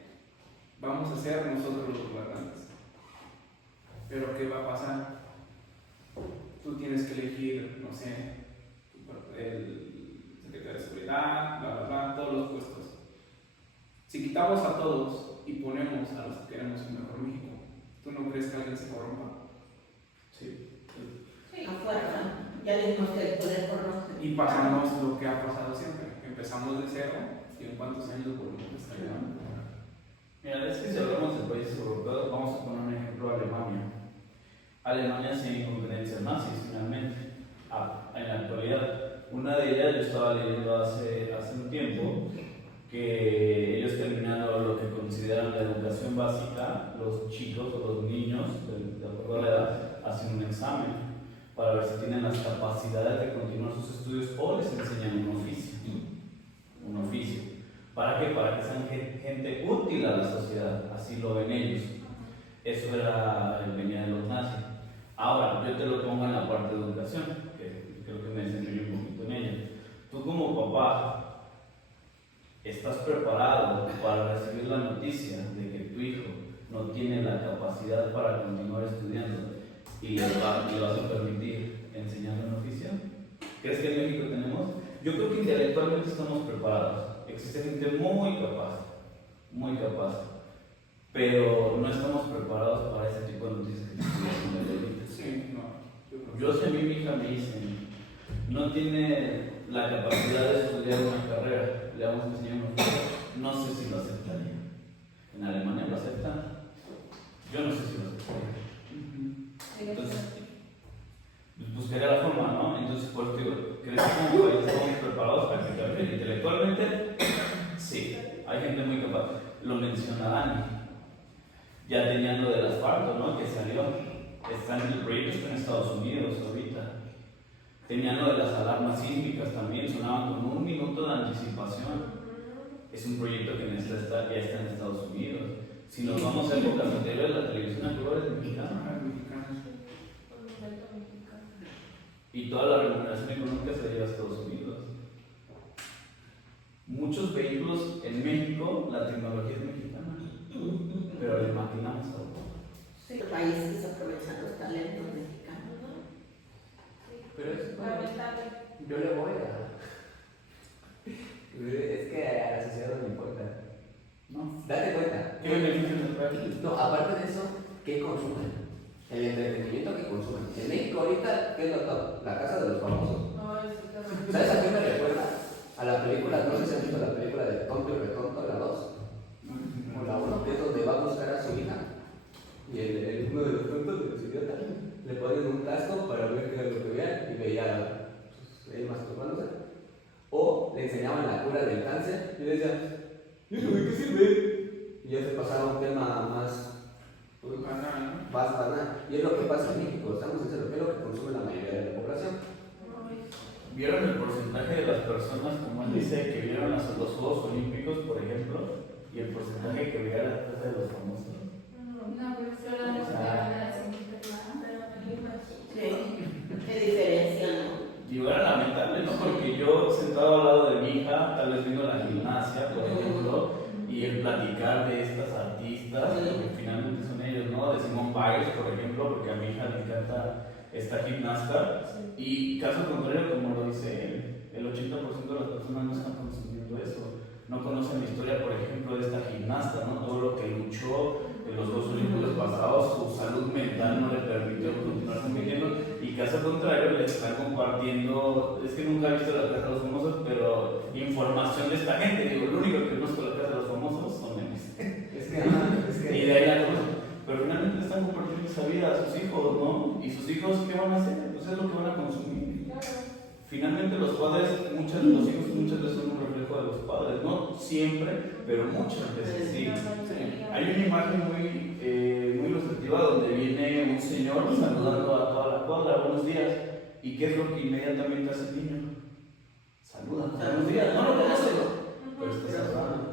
Vamos a ser nosotros los gobernantes. Pero ¿qué va a pasar? Tú tienes que elegir, no sé, el secretario de seguridad, bla, bla, bla, todos los puestos. Si quitamos a todos y ponemos a los que queremos un mejor México, ¿tú no crees que alguien se corrompa? Sí. Sí. a fuerza. Ya le dimos el poder por nosotros. Y pasamos lo que ha pasado siempre. Empezamos de cero y en cuántos años volvemos a estar llevando. Mira, es que si hablamos de países europeos, vamos a poner un ejemplo: Alemania. Alemania sin inconveniencias nazis, finalmente. En la actualidad, una de ellas yo estaba leyendo hace un tiempo que ellos terminaron lo que consideran la educación básica, los chicos o los niños, de acuerdo a la edad, hacen un examen para ver si tienen las capacidades de continuar sus estudios o les enseñan un oficio. Un oficio. ¿Para qué? Para que sean gente útil a la sociedad, así lo ven ellos. Eso era el venía de los nazis. Ahora, yo te lo pongo en la parte de educación, que creo que me desempeño un poquito en ella. Tú como papá, ¿estás preparado para recibir la noticia de que tu hijo no tiene la capacidad para continuar estudiando y le vas a permitir enseñarle un oficio? ¿Crees que en México tenemos? Yo creo que intelectualmente estamos preparados. Existe gente muy capaz, pero no estamos preparados para ese tipo de noticias que te estoy diciendo ahorita. Sí, no. Yo, si a mí mi hija me dice, no tiene la capacidad de estudiar una carrera, le vamos a enseñar un oficio, no sé si lo aceptaría. En Alemania lo aceptan, yo no sé si lo aceptaría. Entonces, buscaría la forma, ¿no? Entonces, por eso digo, ¿crees que como país estamos preparados prácticamente? Intelectualmente, sí, hay gente muy capaz. Lo menciona Dani. Ya tenían lo del asfalto, ¿no? Que salió. El proyecto está en Estados Unidos ahorita. Tenían lo de las alarmas sísmicas también, sonaban con 1 minuto de anticipación. Es un proyecto que ya está en Estados Unidos. Si nos vamos a épocas anteriores, la televisión a colores mexicana. Y toda la remuneración económica se lleva a Estados Unidos. Muchos vehículos en México, la tecnología es mexicana, pero le maquinamos todo. Sí, países aprovechan los talentos mexicanos. Pero es Lamentable. yo le voy a. Es que a la sociedad no le importa. ¿No? Date cuenta. ¿Qué beneficios nos trae? No, aparte de eso, ¿qué consumen? El entretenimiento que consumen. En México ahorita, ¿qué es lo top? La casa de los famosos. No, eso es terrible. ¿Sabes a qué me recuerda? A la película, no sé si han visto la película en la cura del cáncer, y decía, ¿y eso de qué sirve? Y ya se pasaba a un tema más banal. Y es lo que pasa en México, estamos sinceros, que es lo que consume la mayoría de la población. ¿Vieron el porcentaje de las personas, como él dice, que vieron los Juegos Olímpicos, por ejemplo? Y el porcentaje que veía la casa de los famosos. No, pero solo no se la Sí, qué diferencia, ¿no? Digo, era lamentable, ¿no? Porque yo sentado al lado de mi hija, tal vez viendo la gimnasia, por ejemplo, y el platicar de estas artistas, que finalmente son ellos, ¿no? De Simone Biles, por ejemplo, porque a mi hija le encanta esta gimnasta, y caso contrario, como lo dice él, el 80% de las personas no están consumiendo eso, no conocen la historia, por ejemplo, de esta gimnasta, ¿no? Todo lo que luchó en los Juegos Olímpicos pasados, su salud mental no le permitió continuar compitiendo, y caso contrario, les están compartiendo, es que nunca he visto la casa de los famosos, pero información de esta gente, digo, lo único que conozco de la casa de los famosos son memes. Y de ahí la conozco. Pero finalmente están compartiendo esa vida a sus hijos, ¿no? ¿Y sus hijos qué van a hacer? Pues es lo que van a consumir. Finalmente los padres, los hijos muchas veces son un reflejo de los padres, no siempre, pero muchas veces sí. Hay una imagen muy ilustrativa donde viene un señor saludando a toda la cuadra, buenos días, y ¿qué es lo que inmediatamente hace el niño? Saluda, buenos días, no lo conoce, pero está saludando.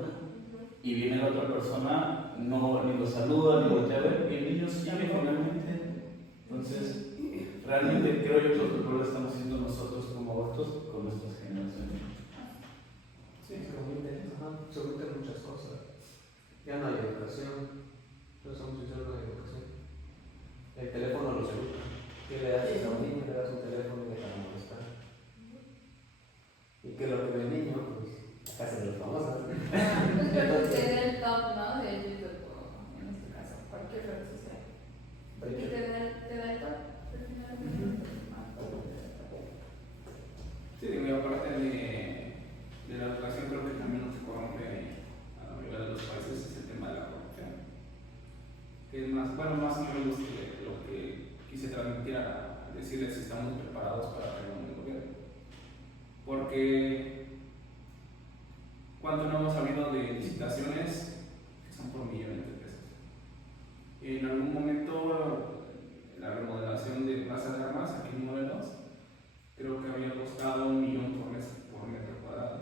Y viene la otra persona, no ni lo saluda, ni voltea a ver, y el niño sigue finalmente. Entonces, realmente creo yo que los errores estamos haciendo nosotros como adultos con nuestras generaciones. Sí, se omiten muchas cosas. Ya no hay educación. No somos sinceros, no hay educación. El teléfono lo celebra. ¿Qué le haces a un niño? Le das un teléfono y deja de molestar. ¿Y qué es lo que ve el niño? Pues la casa de los famosos. Pues creo que te da el top, ¿no? De YouTube, en este caso, cualquier red social. Y te da el top. Sí, digo, y aparte de la educación, creo que también lo que corrompe a la mayoría de los países es el tema de la corrupción. Que es más, bueno, más o menos lo que quise transmitir a decirles si estamos preparados para tener un buen gobierno. Porque cuánto no hemos sabido de licitaciones que son por millones de pesos. En algún momento, la remodelación de Plaza de Armas aquí en Morelos, creo que había costado $1 millón por metro cuadrado.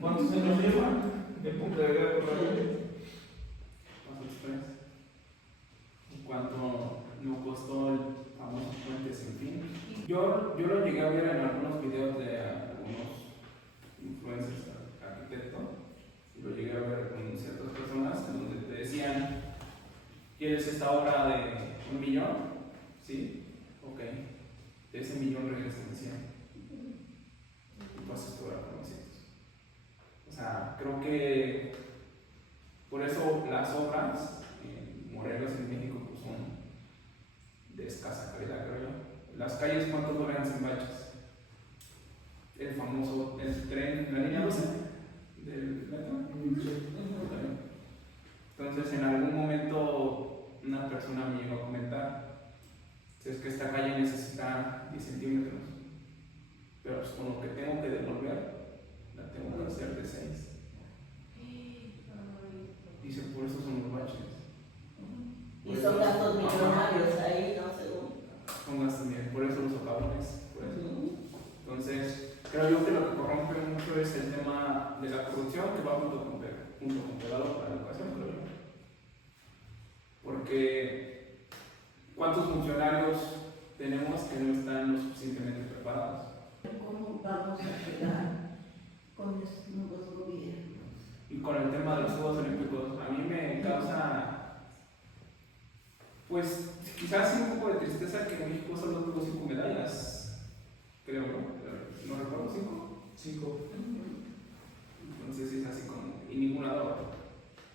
¿Cuántos años llevan? Época de guerra ¿Y cuánto no costó el famoso puente sin fin? Yo lo llegué a ver en algunos videos de algunos influencers arquitectos, y lo llegué a ver con ciertas personas en donde te decían: ¿quieres esta obra de $1 millón? Sí, ok. De ese millón regresan 100. Y pasas por la conocimientos. O sea, creo que por eso las obras en Morelos, en México, pues son de escasa calidad, creo yo. Las calles, ¿cuánto duran sin baches? El famoso, el tren, la línea 12 del metro. Entonces, en algún momento, una persona me llegó a comentar: si es que esta calle necesita 10 centímetros, pero pues con lo que tengo que devolver, la tengo que hacer de 6. Dice, por eso son los baches. Y son gastos millonarios ahí, ¿no? Según. Son gastos millonarios, por eso los socavones, por eso. Entonces, creo yo que lo que corrompe mucho es el tema de la corrupción, que va junto con pegado para la educación, creo yo. Porque ¿cuántos funcionarios tenemos que no están lo suficientemente preparados? ¿Cómo vamos a quedar con los nuevos gobiernos? Y con el tema de los Juegos Olímpicos, a mí me causa, pues, quizás un poco de tristeza que México solo tuvo 5 medallas, creo, ¿no? ¿No recuerdo 5? 5. Entonces es así como, y ninguna otra.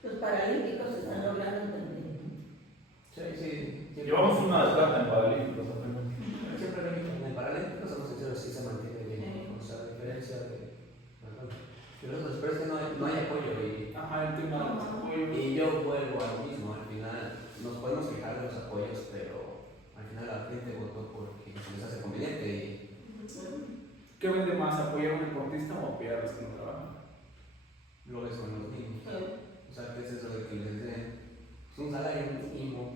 Los paralímpicos se están logrando también. Sí. Llevamos una de plata en Paralímpicos apenas. Siempre en el Paralímpico, somos sinceros, sí se mantiene bien. O sea, a diferencia de los otros, pero es que no hay apoyo. Ajá, el tema de los apoyos. Y yo vuelvo a lo mismo. Al final, nos podemos quejar de los apoyos, pero al final la gente votó por ¿Qué vende más, apoyar a un deportista o apoyar a los que no trabajan? Lo ves con los niños. O sea, ¿qué es eso de que les den un salario mínimo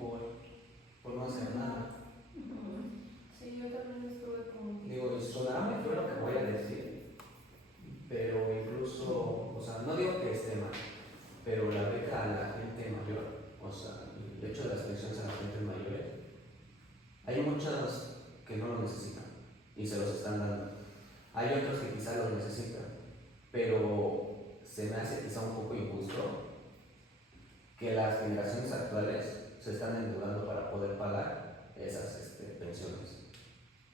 por no hacer nada? Sí, yo también estuve como que... Digo, sonará muy feo lo que voy a decir, pero incluso, o sea, no digo que esté mal, pero la beca a la gente mayor, o sea, el hecho de las pensiones a la gente mayor, hay muchas que no lo necesitan y se los están dando. Hay otros que quizá lo necesitan, pero se me hace quizá un poco injusto que las generaciones actuales se están endeudando para poder pagar esas pensiones.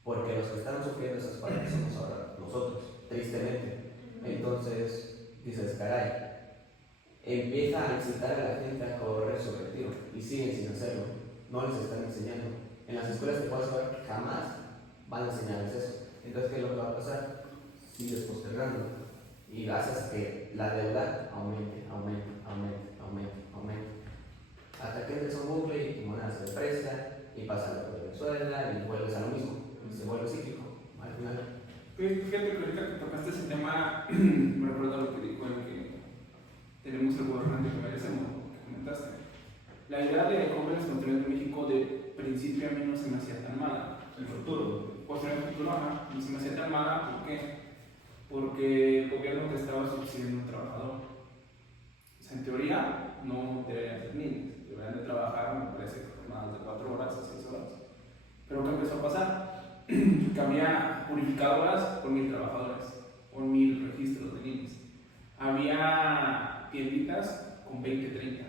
Porque los que están sufriendo esas partes somos ahora nosotros, tristemente. Entonces, dices, caray, empieza a incitar a la gente a correr su retiro y siguen sin hacerlo. No les están enseñando. En las escuelas que puedas ver jamás van a enseñarles eso. Entonces, ¿qué es lo que va a pasar? Sigues postergando y haces que la deuda aumente, hasta que entres a un bucle y tu moneda se deprecia y pasa lo de Venezuela y vuelves a lo mismo y se vuelve cíclico al final. Fíjate que ahorita que tocaste ese tema, me recuerda lo que dijo el que tenemos el gobernante que merecemos, que comentaste. La idea de jóvenes construyendo en México de principio a mí no se me hacía tan mala. El futuro. Pues en el futuro, no se me hacía tan mala, ¿por qué? Porque el gobierno te estaba subsidiando un trabajador. O sea, en teoría, no deberían ser niños, deberían de trabajar, me parece, más de 4 horas o 6 horas. Pero ¿qué empezó a pasar? Que había purificadoras por 1000 trabajadores, por 1000 registros de niños. Había tienditas con 20, 30.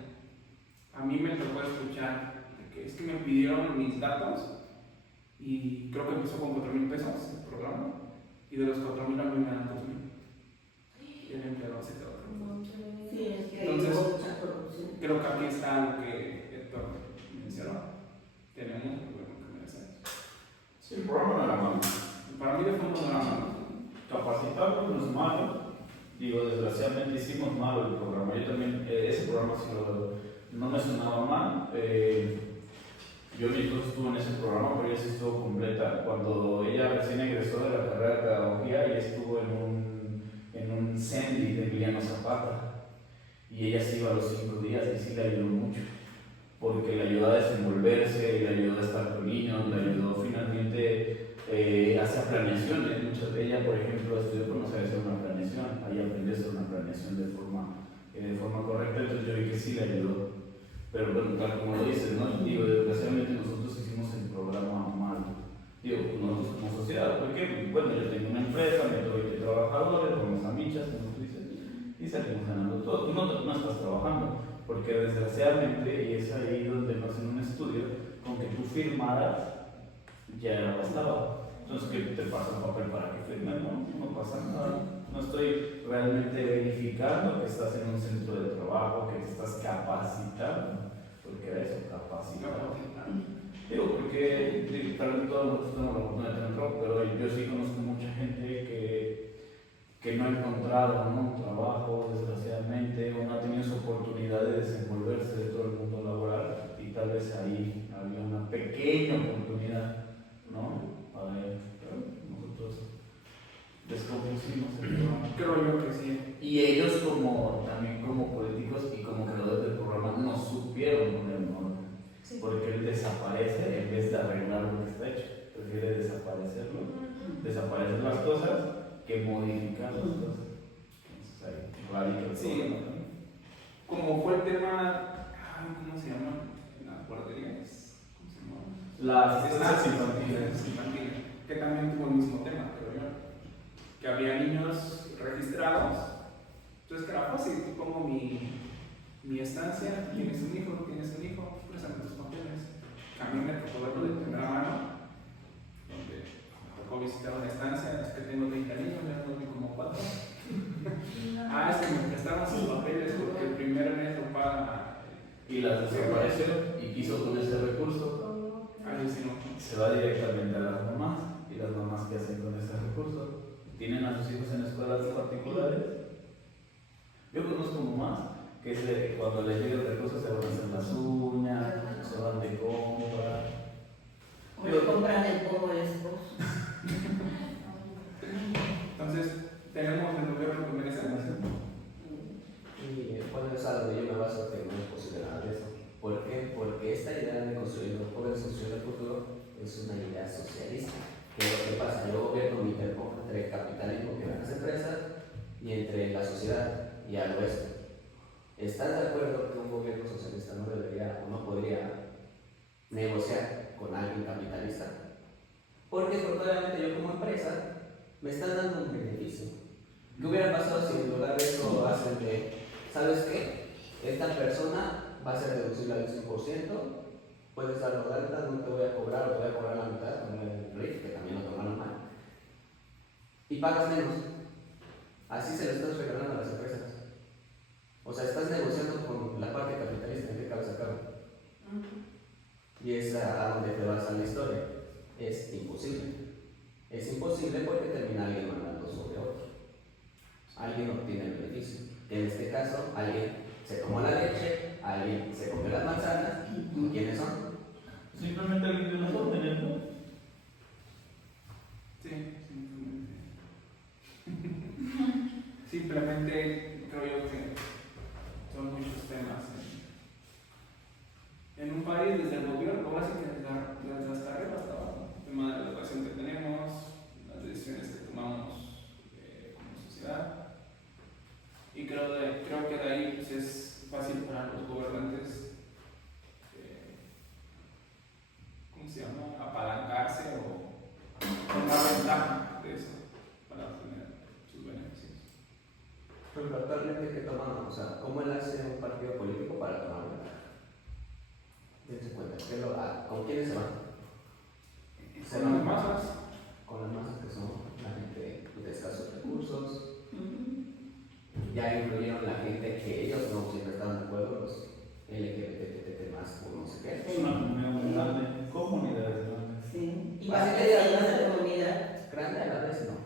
A mí me tocó escuchar que es que me pidieron mis datos y creo que empezó con 4,000 pesos el programa y de los 4,000 a mí me dan 2,000. Y el empleador se quedó. Sí, es que hay Entonces, mucha corrupción. Creo que aquí está lo que Héctor mencionó. Tenemos el gobierno que merecemos. Sí, el programa no era malo. Para mí de fondo no era malo. Capacitarnos no es malo. Digo, desgraciadamente hicimos malo el programa. Yo también, ese programa sí no me sonaba mal. Yo mi esposa estuvo en ese programa, pero ella sí estuvo completa. Cuando ella recién egresó de la carrera de pedagogía, ella estuvo en un CENDI de Emiliano Zapata. Y ella se iba a los 5 días y sí le ayudó mucho. Porque le ayudó a desenvolverse, le ayudó a estar con niños, le ayudó finalmente a hacer planeaciones. Muchas de ellas, por ejemplo, estudió cómo se hacer una planeación. Ahí aprendió a hacer una planeación de forma correcta, entonces yo vi que sí le ayudó. Pero bueno, tal como lo dices, ¿no? Digo, desgraciadamente nosotros hicimos el programa mal. Digo, nosotros como sociedad, porque, bueno, yo tengo una empresa, meto 20 trabajadores, vamos a michas, como tú dices, y salimos ganando todo. Tú no estás trabajando, porque desgraciadamente, y es ahí donde nos hacen un estudio, con que tú firmaras, ya bastaba. Entonces, que te pasa un papel para que firmes, no pasa nada. No estoy realmente verificando que estás en un centro de trabajo, que te estás capacitando, porque era eso, capacitar. Digo, porque tal vez todos nosotros tenemos la oportunidad de tener trabajo, pero yo sí conozco mucha gente que no ha encontrado un trabajo, desgraciadamente, o no ha tenido su oportunidad de desenvolverse dentro del mundo laboral, y tal vez ahí había una pequeña oportunidad, ¿no? A ver, pero nosotros descompusimos el programa. Creo yo que sí. Y ellos también como políticos y como creadores del programa no supieron poner en orden. Sí. Porque él desaparece en vez de arreglar lo que está hecho. Prefiere desaparecer las cosas que modificar las cosas. Entonces ahí radica el Sí. problema también. Como fue el tema, ¿cómo se llama? Las guarderías. ¿Cómo se llama? Las asistencias infantiles. Infantiles, que también tuvo el mismo tema, creo yo. Que había niños registrados. Entonces, que era fácil, tú pongo mi estancia, tienes un hijo, préstame tus papeles. A mí me tocó verlo de primera mano, donde me tocó visitar una estancia, es que tengo 30 niños, ya no tengo como 4. Es que me prestaron sus papeles porque el primer mes lo paga. Y las desapareció y quiso con ese recurso. Sí, no. Se va directamente a las mamás. Y las mamás que hacen con ese recurso tienen a sus hijos en escuelas particulares. Yo conozco mamás que cuando les llega el recurso se van a hacer las uñas, se van de compra. O le compran el pomo al esposo. y entre la sociedad y algo esto. ¿Estás de acuerdo que un gobierno socialista no debería o no podría negociar con alguien capitalista? Porque probablemente yo como empresa me están dando un beneficio. ¿Qué hubiera pasado si en lugar de eso hacen de, ¿sabes qué? Esta persona va a ser deducible al 100%, puedes darlo de alta, no te voy a cobrar o te voy a cobrar la mitad, como el RIF, que también lo tomaron mal. Y pagas menos. Así se lo estás regalando a las empresas. O sea, estás negociando con la parte capitalista en que cabeza a cabo. Y es a donde te vas a la historia. Es imposible. Es imposible porque termina alguien mandando sobre otro. Alguien obtiene el beneficio. En este caso, alguien se tomó la leche, alguien se comió las manzanas. ¿Y quiénes son? Simplemente alguien de las órdenes, ¿no? Sí, simplemente. Simplemente creo yo que son muchos temas en un país, desde el gobierno, ahora sí que desde hasta arriba hasta abajo. El tema de la educación que tenemos, las decisiones que tomamos como sociedad. Y creo que de ahí pues, es fácil para los gobernantes, ¿cómo se llama?, apalancarse o tomar ventaja de eso para obtener sus beneficios. Pero actualmente, ¿qué toman? O sea, ¿cómo él hace un partido político para tomar ventaja? Dense cuenta, ¿con quiénes se van? Con las masas. Con las masas que son la gente de escasos recursos. Ya incluyeron la gente que ellos no siempre estaban de acuerdo, los LGBT más o no sé qué. Es una comunidad muy grande, comunidades grandes. Sí. Y Así va a que ser digas, la comunidad. Grande a la vez no.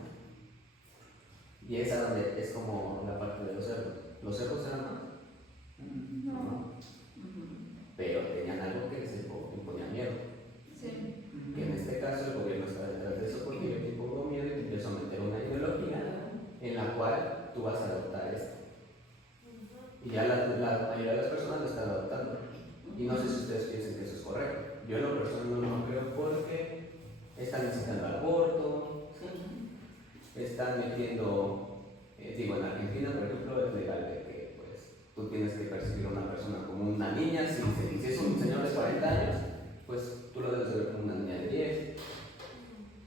Y es a donde es como la parte de los cerdos. Los cerdos eran más. No. Pero tenían algo que les imponía miedo. Sí. Que en este caso el gobierno está detrás de eso porque yo te impongo miedo y te empiezo a meter una ideología en la cual tú vas a adoptar esto. Y ya la mayoría de las personas lo están adoptando. Y no sé si ustedes piensan que eso es correcto. Yo en lo personal no lo creo porque están incitando al aborto, están metiendo, digo, en Argentina, por ejemplo, es legal de que pues, tú tienes que percibir a una persona como una niña, si es un señor de 40 años, pues tú lo debes de ver como una niña de 10.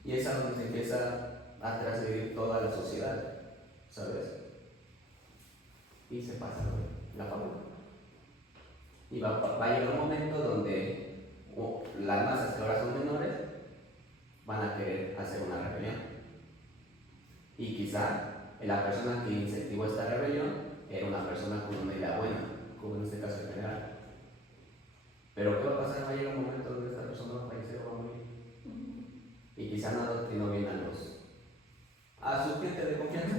Y es a donde se empieza a transgredir toda la sociedad, ¿sabes? Y se pasa la fábula. Y va a llegar un momento donde las masas que ahora son menores van a querer hacer una rebelión. Y quizá la persona que incentivó esta rebelión era una persona con una idea buena, como en este caso el general. Pero ¿qué va a pasar? Va a llegar un momento donde esta persona va a fallecer o va a morir. Y quizá no adoctrinó bien a su gente de confianza.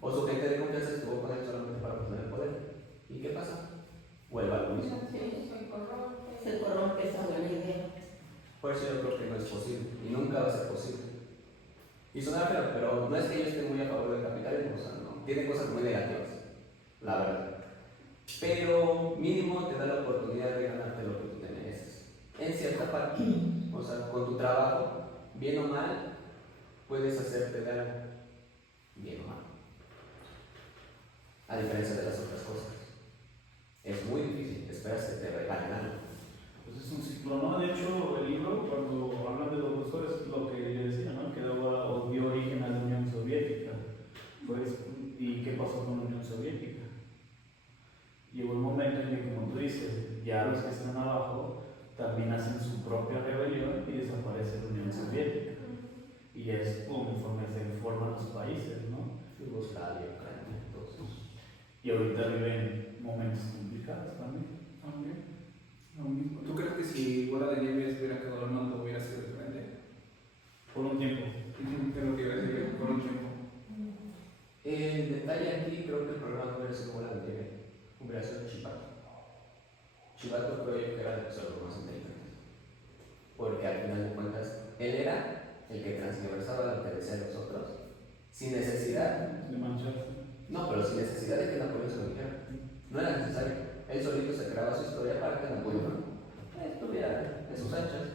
O su gente de confianza estuvo con él solamente para obtener el poder. ¿Y qué pasa? Vuelve a lo mismo. Se corrompe esa buena idea. Por eso yo creo que no es posible. Y nunca va a ser posible. Y suena feo, pero no es que yo esté muy a favor del capitalismo. O sea, no. Tiene cosas muy negativas. La verdad. Pero mínimo te da la oportunidad de ganarte lo que tú te mereces. En cierta parte. O sea, con tu trabajo, bien o mal, puedes hacerte de algo. Bien o mal. A diferencia de las otras cosas. Es muy difícil, esperas que te regalen algo. Pues es un ciclo, ¿no? De hecho, el libro, cuando hablan de los profesores, lo que le decía, ¿no? Que dio origen a la Unión Soviética. Pues, ¿y qué pasó con la Unión Soviética? Llegó un momento en que, como tú dices, ya los que están abajo también hacen su propia rebelión y desaparece la Unión Soviética. Y es conforme se forman los países, ¿no? Yugoslavia, Ucrania, todos esos. Y ahorita viven momentos complicados también. Lo mismo. ¿Tú crees que si Bola de Nieve estuviera gobernando hubiera sido diferente? Por un tiempo. Es lo que iba a decir, por un tiempo. El detalle aquí, creo que el programa no hubiera sido Bola de Nieve, hubiera sido Chivato. Chivato creo yo que era de los más inteligentes. Porque al final de cuentas, él era el que transversaba lo que decían los otros, sin necesidad De mancharse. No, pero sin necesidad de que Napoleón se lo dijera. No era necesario. Él solito se creaba su historia para que Napoleón estuviera en sus anchas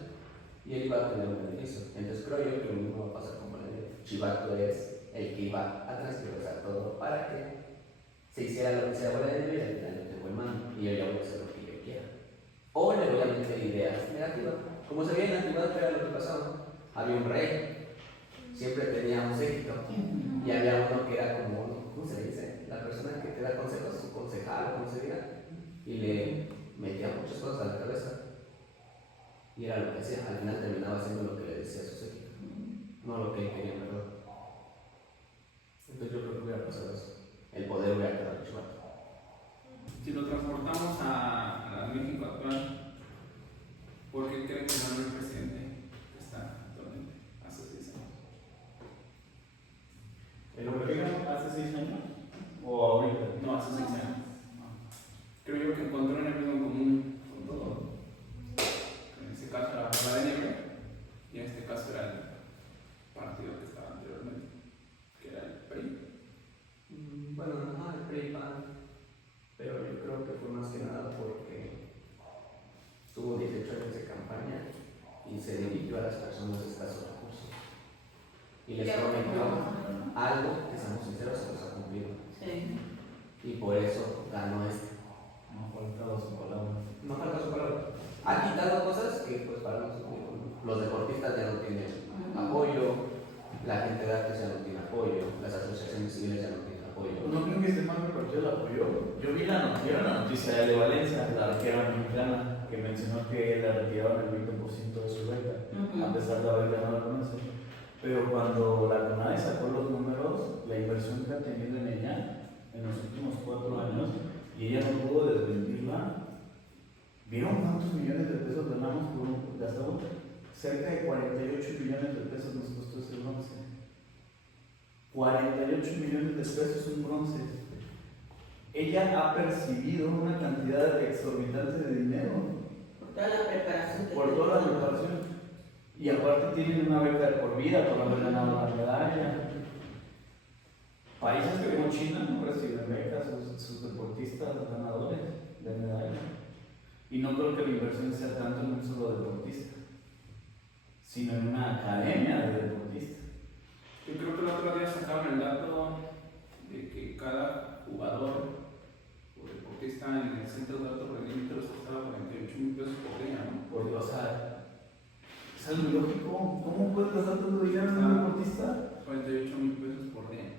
y él iba a tener un beneficio. Entonces creo yo que lo mismo va a pasar con Valeria. Chivato es el que iba a transversar todo para que se hiciera lo que sea buena de mí y al final lo tengo en mano y yo ya voy a hacer lo que yo quiera. O le voy a meter ideas negativas. Como se veía en la antigüedad, que era lo que pasaba. Había un rey, siempre tenía un séquito y había uno que era como uno, ¿cómo se dice? La persona que te da consejos, un concejal o como se diga, y le metía muchas cosas a la cabeza. Y era lo que hacía, al final terminaba haciendo lo que le decía su séquito, no lo que él quería, ¿verdad? Entonces yo creo que hubiera pasado eso. El poder hubiera quedado chueco. Si lo transportamos a la México actual, ¿por qué creen que ganó el presidente que está actualmente? Hace 6 años. ¿El Obregón hace 6 años? ¿O ahorita? No, hace 6 años. Creo yo que encontró un enemigo en común con todo. En este caso era la bola de nieve y en este caso era el partido que estaba anteriormente, que era el PRI. Bueno, no, el PRI, PAN, pero yo creo que fue más que nada porque tuvo 18 años de campaña y se dirigió a las personas de escasos recursos. Y les prometió algo que, seamos sinceros, se los ha cumplido. Sí. Y por eso ganó este. No ha faltado su palabra. No falta su palabra. Ha quitado cosas que, pues, para nosotros, los deportistas ya no tienen apoyo, la gente de arte ya no tiene apoyo, las asociaciones civiles ya no tienen apoyo. No creo que este man me partió el apoyo. Yo vi la noticia de Ale Valencia, la arquera mexicana, que mencionó que le retiraron el 20% de su beca, a pesar de haber ganado con eso. Pero cuando la CONADE sacó los números, la inversión que ha tenido en ella en los últimos 4 años, y ella no pudo desmentirla, ¿vieron cuántos millones de pesos ganamos por un gastado? Cerca de 48 millones de pesos nos costó ese bronce. 48 millones de pesos un bronce. Ella ha percibido una cantidad exorbitante de dinero Por toda la preparación. por toda la preparación. Y aparte tienen una beca de por vida por haber ganado la medalla. Países como China no reciben becas sus deportistas ganadores de medalla. Y no creo que la inversión sea tanto en un solo deportista, sino en una academia de deportistas. Yo creo que el otro día sacaron el dato de que cada jugador o deportista en el centro de alto rendimiento les costaba 48,000 pesos por día, ¿no? Porque, o sea, es algo ilógico. ¿Cómo puedes gastar tanto dinero en un deportista? 48,000 pesos por día.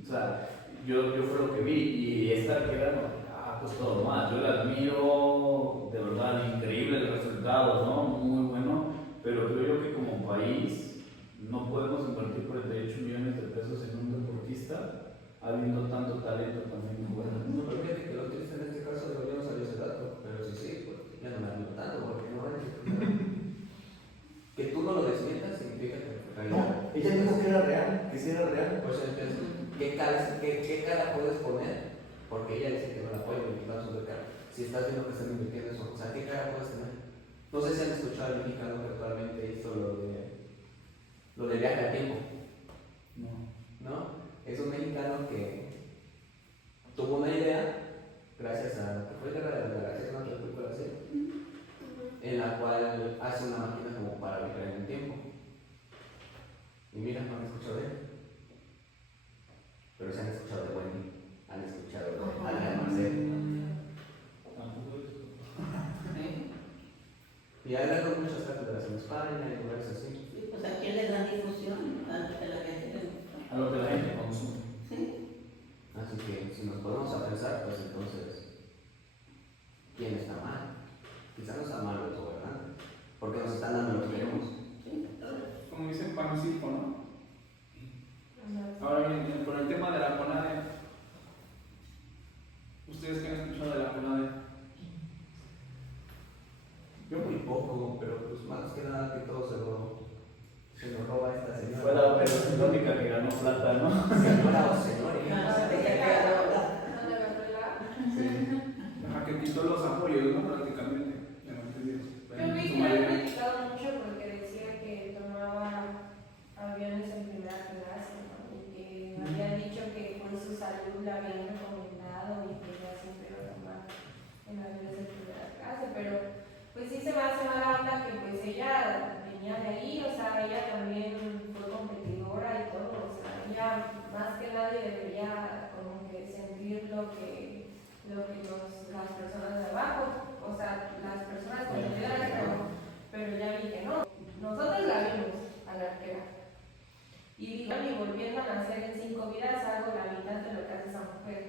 O sea, yo fue lo que vi, y esta arquera no ha costado más. Yo la admiro, de verdad, increíbles resultados, ¿no? Muy bueno, pero creo yo que como país no podemos invertir 48 millones de pesos en un deportista habiendo tanto talento también bueno. No, pero fíjate que lo triste en este caso, yo no sabía ese dato, pero sí, pues ya no me admiro tanto, porque no es que tú no lo desmientas significa que No, ella dijo que era real, que sí era real. pues entonces, ¿qué cara puedes poner? Porque ella dice que no la apoya, y claro, su cara. Si estás viendo que están invirtiendo eso, o sea, ¿qué cara puedes tener? No sé si han escuchado al mexicano que actualmente hizo lo de viaje al tiempo, ¿no? Es un mexicano que tuvo una idea, gracias a lo que fue Guerra de las Galaxias, una película así, en la cual hace una máquina como para viajar en el tiempo. Y mira, no han escuchado de él, pero se han escuchado de Wendy, han escuchado de Adrián Marcel. Y ha dado muchas cátedras en España y lugares así. Sí, pues a quién le dan difusión, a lo que la gente le gusta. A lo que la gente consume. Sí. Así que si nos ponemos a pensar, pues entonces, ¿quién está mal? Quizás no está mal del todo, ¿verdad? Porque nos están dando lo que queremos. Como dicen, pan y circo, ¿no? Ahora bien, con el tema de la CONADE, ¿ustedes qué han escuchado de la CONADE? Yo muy poco, pero pues más que nada que todo se lo roba esta señora. Fue la única que ganó plata, ¿no? Señora o señor, y Ah, no sé de qué Sí. Ajá, que quitó los apoyos, ¿no? Prácticamente. Ya no entendí. Yo vi que lo han criticado mucho porque decía que tomaba aviones en primera clase, ¿no? Y que había dicho que por su salud la habían recomendado y que ya siempre iba a tomar en aviones de primera clase, pero pues sí se me hace mala onda que pues ella venía de ahí, o sea, ella también fue competidora y todo, o sea, ella más que nadie debería como que sentir lo que las personas de abajo, o sea, las personas que ayudan, pero ya vi que no. Nosotros la vimos a la arquera. Y digo, y volviendo a nacer en 5 vidas, hago la mitad de lo que hace esa mujer.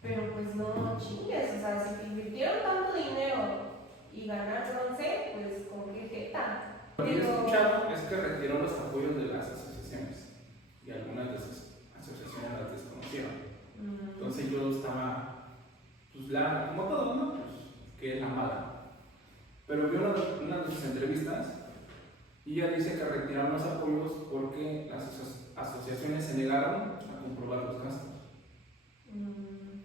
Pero pues no chingues, o sea, si invirtieron tanto dinero y ganar bronce, pues con qué jeta. Lo que yo he escuchado es que retiró los apoyos de las asociaciones y algunas de esas asociaciones las desconocieron. Entonces yo estaba, pues como todo, ¿no? Pues que es la mala. Pero vi una de sus entrevistas y ella dice que retiraron los apoyos porque las asociaciones se negaron a comprobar los gastos.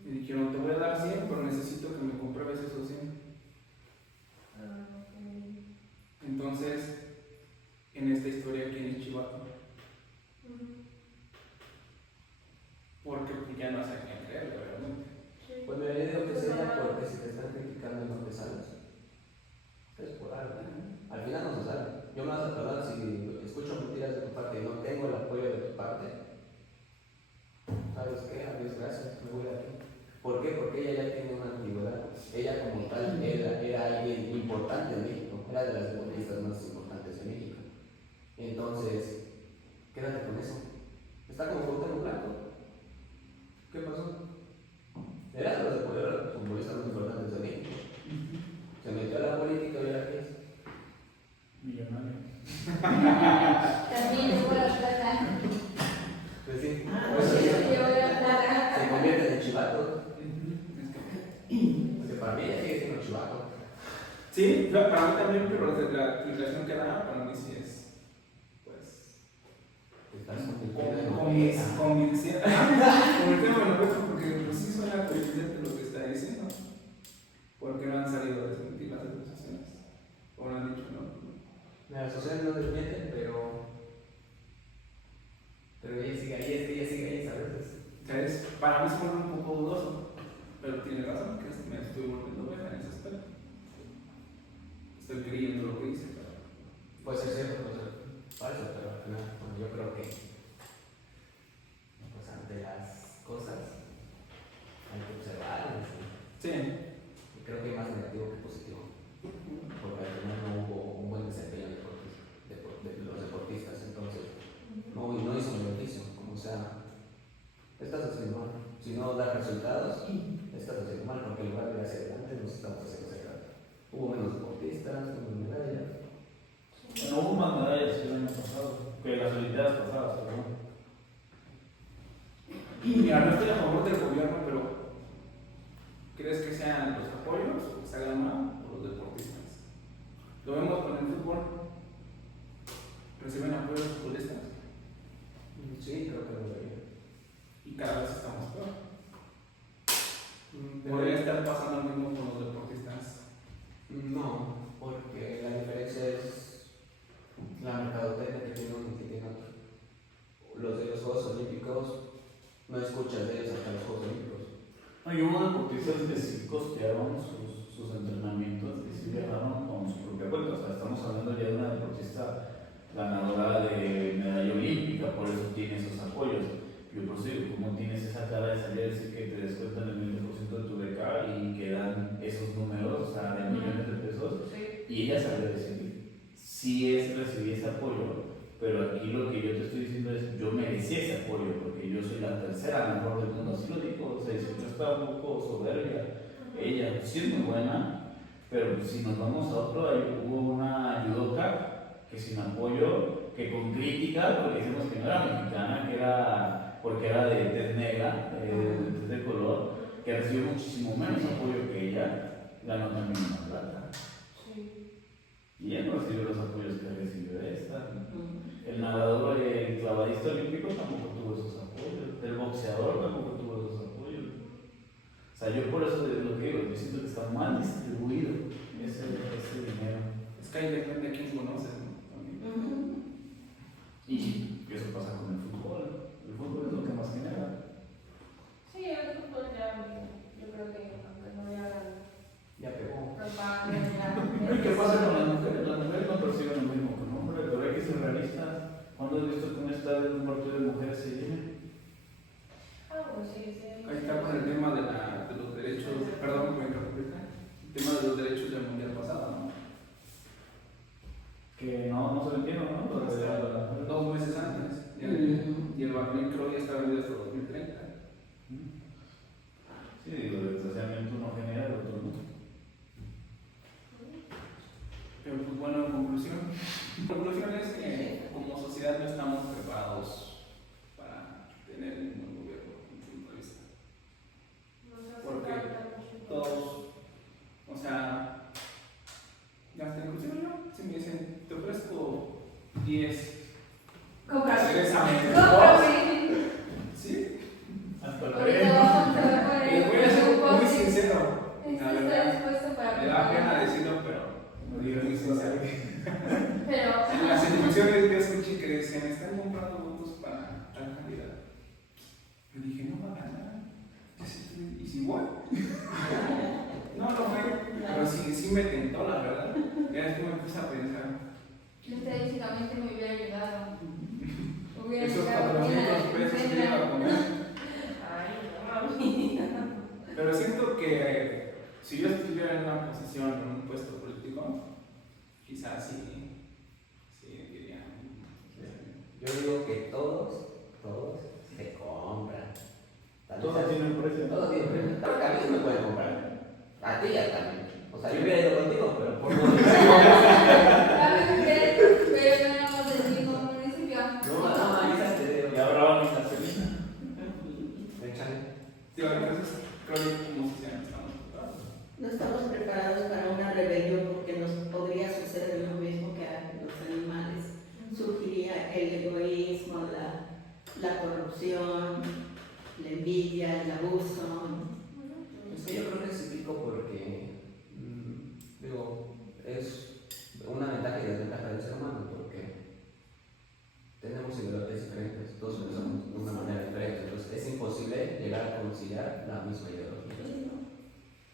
Y dijeron, te voy a dar 100, pero necesito que me compruebes esos 100. Entonces, en esta historia, ¿quién es Chivato? Porque ya no sé a quién creerle, realmente. Pues me digo que sería porque si te están criticando y no te sales, es por algo. Al final no se sabe. Yo me vas a tardar si escucho mentiras de tu parte y no tengo el apoyo de tu parte. ¿Sabes qué? Adiós, gracias, me voy de aquí. ¿Por qué? Porque ella ya tiene una antigüedad. Ella como tal era alguien importante en México, era de las deportistas más importantes en México. Entonces, quédate con eso. Está como Cuauhtémoc Blanco. ¿Qué pasó? Era de los futbolistas más importantes de México. Se metió a la política y ahora qué es. Millonario. También llevo la plata. Pues sí, Llevo la plata. se convierte en chivato. Porque para mí ella sigue siendo chivato. Sí, para mí también, pero la explicación que da para mí sí es, pues, convincente. Convincente, porque pues sí suena convincente lo que está diciendo. Porque no han salido a desmentir las asociaciones. O no han dicho no. Las asociaciones no desmienten, pero ella sigue ahí, es que ella sigue ahí, ¿sabes? Para mí se vuelve un poco dudoso, pero tiene razón que me estoy volviendo oveja en ese aspecto. Estoy creyendo lo que dice, pero... Puede ser cierto, puede ser falso, pero al final, bueno, yo creo que pues ante las cosas hay que observarlas. Sí. Y creo que hay más negativo que positivo, porque al final no hubo un buen desempeño de los deportistas, entonces no hizo un beneficio, como sea, estás haciendo mal. Si no da resultados, estás haciendo mal, porque en lugar de ir hacia adelante nos estamos haciendo hacia atrás. Hubo menos deportistas, menos medallas. No hubo más medallas el año pasado que las Olimpiadas pasadas, pero bueno. Mira, no estoy a favor del gobierno, pero ¿crees que sean los apoyos o que se hagan mal o los deportistas? Lo vemos con el fútbol. ¿Reciben apoyo los futbolistas? Sí, creo que lo debería. Y cada vez estamos peor. Podría estar pasando lo mismo con los deportistas. No, porque la diferencia es la mercadotecnia que tiene uno y que tiene otro. Los de los Juegos Olímpicos, no escuchas de ellos hasta los Juegos Olímpicos. No, y hubo deportistas que sí costearon sus entrenamientos y sí viajaron con su propia cuenta. O sea, estamos hablando ya de una deportista ganadora de medalla olímpica, por eso tiene esos apoyos. Yo por eso digo, ¿cómo tienes esa cara de salir a decir que te descuentan el 20% de tu beca y que dan esos números, o sea, de millones de pesos? Sí. Y ella salió a decir, sí recibí ese apoyo, pero aquí lo que yo te estoy diciendo es, yo merecí ese apoyo, porque yo soy la tercera mejor del mundo, así lo dijo, o sea, yo estaba un poco soberbia. Ella sí es muy buena, pero si nos vamos a otro, ahí hubo una judoka que sin apoyo, que con crítica, porque decimos que no era mexicana, que era porque era de tez negra, de tez de color, que recibió muchísimo menos apoyo que ella, ganó también una plata. Sí. Y ella no recibió los apoyos que recibió esta. El nadador, el clavadista olímpico tampoco tuvo esos apoyos, el boxeador tampoco tuvo esos apoyos. O sea, yo por eso lo que digo, yo siento que está mal distribuido ese dinero. Es que ahí depende de quién conoces, ¿no? Y eso pasa con el fútbol. El fútbol es lo que más genera. Sí, el fútbol ya, yo creo que aunque no le hagan Ya pegó. propaganda, ¿Qué pasa con las mujeres? Las mujeres no perciben lo mismo que un hombre, pero hay que ser realistas. ¿Cuándo has visto que un estadio de un partido de mujeres se llena? Ah, pues sí, sí. Ahí está con el tema de los derechos, perdón por interrumpirte, el tema de los derechos del mundial pasado, ¿no? Que no se lo entiendo, ¿no? Lo de la- 2 meses antes. Y el balón creo ya está vendido hasta 2030. Sí, digo, desgraciadamente uno genera, el otro no. Pero pues bueno, en conclusión es que como sociedad no estamos preparados para tener un buen gobierno, desde mi punto de vista. Nos hace Porque falta mucho. Todos, o sea, hasta inclusive yo, si me dicen, te ofrezco 10 Cómprame. seriosamente, Cómprame. ¿sí? Hasta el Ahorita premio. vamos a ver Y voy a ser muy sincero, la ¿Estás verdad, dispuesto para me da pena decirlo, pero No digo digas muy eso, sincero. Pero. En las instituciones yo escuché que decían, están comprando votos para tal candidato. Yo dije, no va a ganar. ¿Y si voy? No, no fue. Pero sí me tentó, la verdad. Ya después me puse a pensar. Yo estadísticamente me hubiera ayudado. Hubiera Esos llegado bien a la 400 pesos que quincena. iba a comer. Ay, no mami. Pero siento que si yo estuviera en una posición, en un puesto político, quizás sí diría. Yo digo que todos se compran. Tal vez Todo tiene un precio. Todo tiene precio. Claro que a mí sí me pueden comprar. A ti ya también. O sea, yo hubiera ido contigo, pero por no Pero tenemos el mismo municipio. No, esas te digo. Y ahora vamos a hacer eso. Échale. Digo, entonces, creo que como sociedad estamos preparados. No estamos preparados para una rebelión porque nos podría suceder lo mismo que a los animales. Surgiría el egoísmo, la corrupción, la envidia, el abuso. Es que yo creo que es cíclico porque, digo, es una ventaja y desventaja del ser humano porque tenemos ideologías diferentes, todos pensamos de una manera diferente, entonces es imposible llegar a conciliar la misma ideología.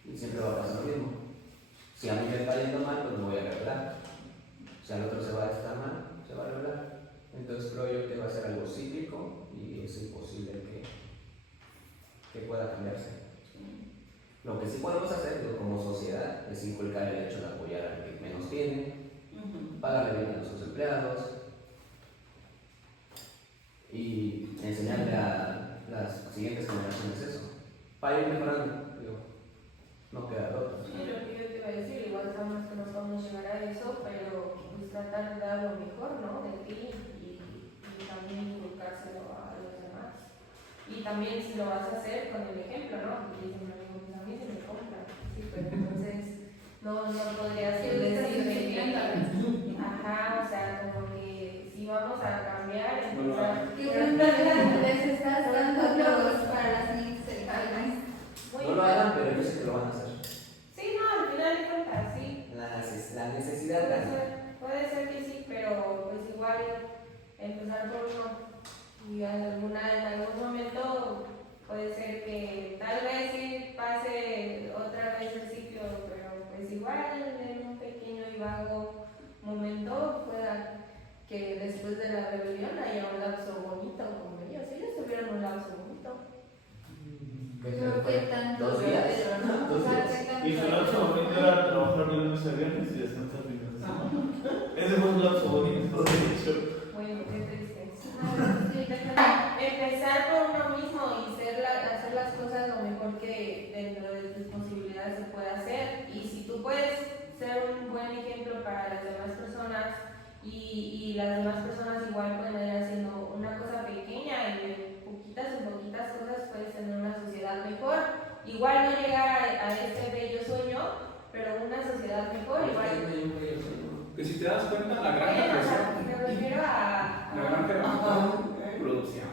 Y siempre va a pasar lo mismo. Si a mí me está yendo mal, pues me voy a revelar. Si al otro se va a estar mal, se va a revelar. Entonces creo yo que va a ser algo cíclico y es imposible que pueda cambiarse. Lo que sí podemos hacer digo, como sociedad es inculcar el hecho de apoyar al que menos tiene, pagarle bien a nuestros empleados y enseñarle a las siguientes generaciones eso, para ir mejorando, digo, no queda de otra. Sí, lo que yo te iba a decir, igual sabemos que no podemos llegar a eso, pero pues tratar de dar lo mejor, ¿no? De ti y también inculcárselo a los demás. Y también si lo vas a hacer con el ejemplo, ¿no? Porque dicen, amigos, a mí se me compra. Sí, pero entonces no podrías Sí, decir de que, sí. ajá, o sea, como que si vamos a cambiar, No lo hagas. ¿Qué punto les estás dando los para las siguientes elecciones? No lo hagan, pero yo sé que lo van a hacer. Sí, no, al final de cuentas, sí. La necesidad gana. Puede ser que sí, pero pues igual empezar por uno y en algún momento puede ser que tal vez sí pase otra vez el ciclo, pero pues igual en un pequeño y vago momento pueda que después de la rebelión haya un lapso bonito como ellos tuvieron un lapso bonito. Creo que tanto 2 días. pero no. 2 O sea, días. que tanto Y su lapso bonito era trabajar de lunes a viernes y descansar fines de semana. Ese fue un lapso bonito, de hecho. Bueno, qué triste. Sí, te Empezar por uno mismo y hacer las cosas lo mejor que dentro de tus posibilidades se puede hacer. Y si tú puedes ser un buen ejemplo para las demás personas y las demás personas igual pueden ir haciendo una cosa pequeña y de poquitas en poquitas cosas puedes tener una sociedad mejor. Igual no llegar a este bello sueño, pero una sociedad mejor. Igual. Que si te das cuenta, la granja Bueno, o creció. sea, me refiero a. La granja producía